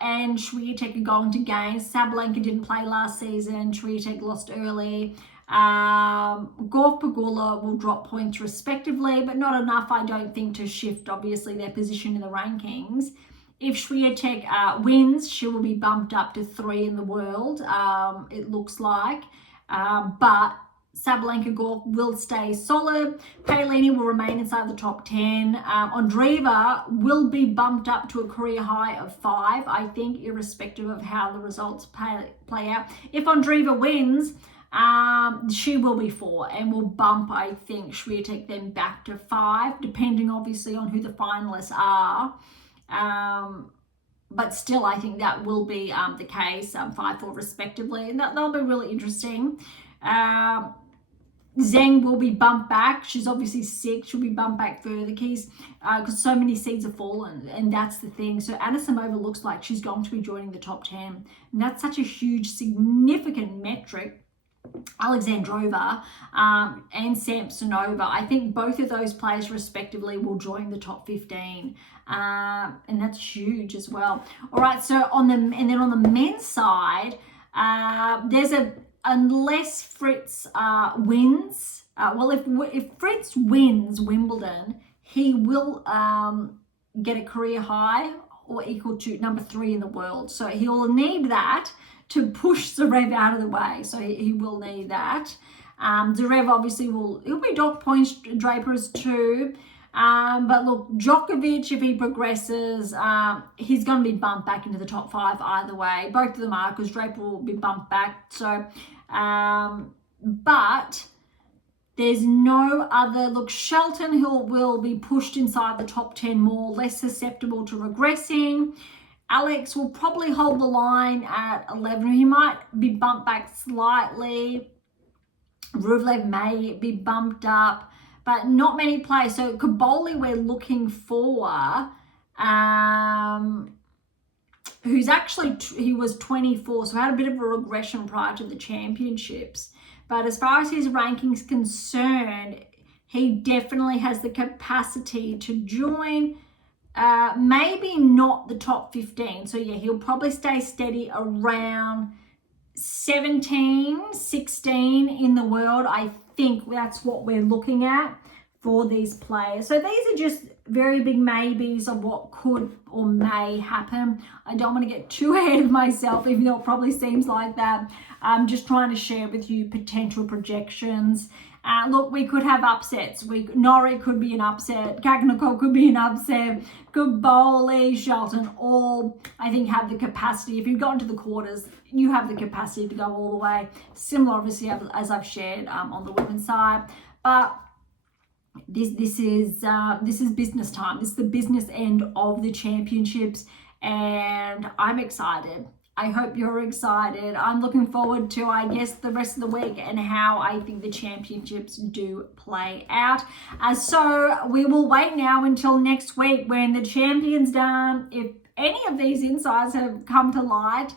and Swiatek are going to gain. Sabalenka didn't play last season. Swiatek lost early. Gauff Pegula will drop points respectively, but not enough, I don't think, to shift, obviously, their position in the rankings. If Swiatek wins, she will be bumped up to 3 in the world, it looks like. But Sabalenka Gauff will stay solid. Paolini will remain inside the top 10. Andreeva will be bumped up to a career high of 5, I think, irrespective of how the results play out. If Andreeva wins, she will be 4 and will bump, I think, Swiatek then back to 5, depending obviously on who the finalists are. But still, I think that will be the case, 5-4 respectively, and that'll be really interesting. Zheng will be bumped back. She's obviously sick. She'll be bumped back further, because so many seeds have fallen, and that's the thing. So Anisimova looks like she's going to be joining the top 10, and that's such a huge, significant metric. Alexandrova and Samsonova, I think both of those players respectively will join the top 15, and that's huge as well. All right, so on the men's side, there's unless Fritz wins, if Fritz wins Wimbledon, he will get a career high or equal to number 3 in the world. So he'll need that to push Zverev out of the way. So he will need that. Zverev obviously he'll be docked points, Draper's too. But look, Djokovic, if he progresses, he's going to be bumped back into the top 5 either way. Both of them are, because Draper will be bumped back. So, but there's no other. Look, Shelton will be pushed inside the top 10 more, less susceptible to regressing. Alex will probably hold the line at 11. He might be bumped back slightly. Rublev may be bumped up, but not many players. So Kaboli we're looking for, who's actually, he was 24, so had a bit of a regression prior to the championships. But as far as his ranking's concerned, he definitely has the capacity to join. Maybe not the top 15. So yeah, he'll probably stay steady around 17, 16 in the world. I think that's what we're looking at for these players. So these are just very big maybes of what could or may happen. I don't want to get too ahead of myself, even though it probably seems like that. I'm just trying to share with you potential projections. Look, we could have upsets. Norrie could be an upset. Kakanokov could be an upset. Kaboli, Shelton, all, I think, have the capacity. If you've gotten to the quarters, you have the capacity to go all the way. Similar, obviously, as I've shared on the women's side. But this is business time. This is the business end of the championships, and I'm excited. I hope you're excited. I'm looking forward to, I guess, the rest of the week and how I think the championships do play out. So we will wait now until next week when the champion's done. If any of these insights have come to light,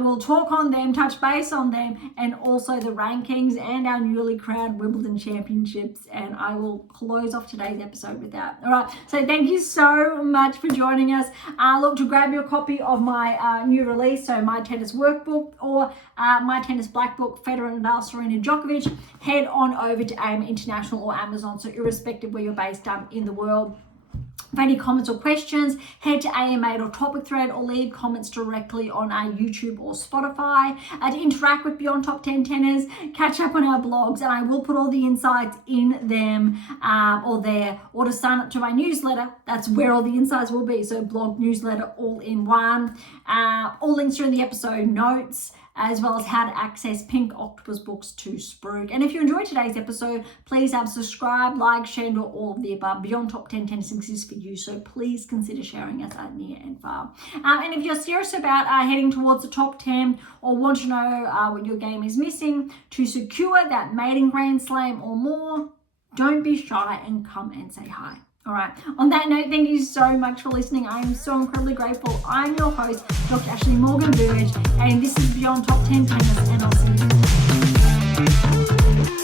we'll talk on them, touch base on them, and also the rankings and our newly crowned Wimbledon Championships. And I will close off today's episode with that. All right, so thank you so much for joining us. Look, to grab your copy of my new release, so My Tennis Workbook or My Tennis Black Book, Federer, Nadal, Serena, Djokovic, head on over to AM8 International or Amazon. So irrespective where you're based in the world. For any comments or questions, head to AM8 or Topic Thread, or leave comments directly on our YouTube or Spotify. To interact with Beyond Top 10 Tennis, catch up on our blogs, and I will put all the insights in them or there. Or to sign up to my newsletter, that's where all the insights will be. So blog, newsletter, all in one. All links are in the episode notes, as well as how to access Pink Octopus books to Spruik. And if you enjoyed today's episode, please subscribe, like, share, or all of the above. Beyond Top 10 Tennis exists for you, so please consider sharing us out near and far. And if you're serious about heading towards the top 10 or want to know what your game is missing to secure that maiden Grand Slam or more, don't be shy and come and say hi. All right. On that note, thank you so much for listening. I am so incredibly grateful. I'm your host, Dr. Ashley Morgan Berge, and this is Beyond Top 10 Tennis, and I'll see you.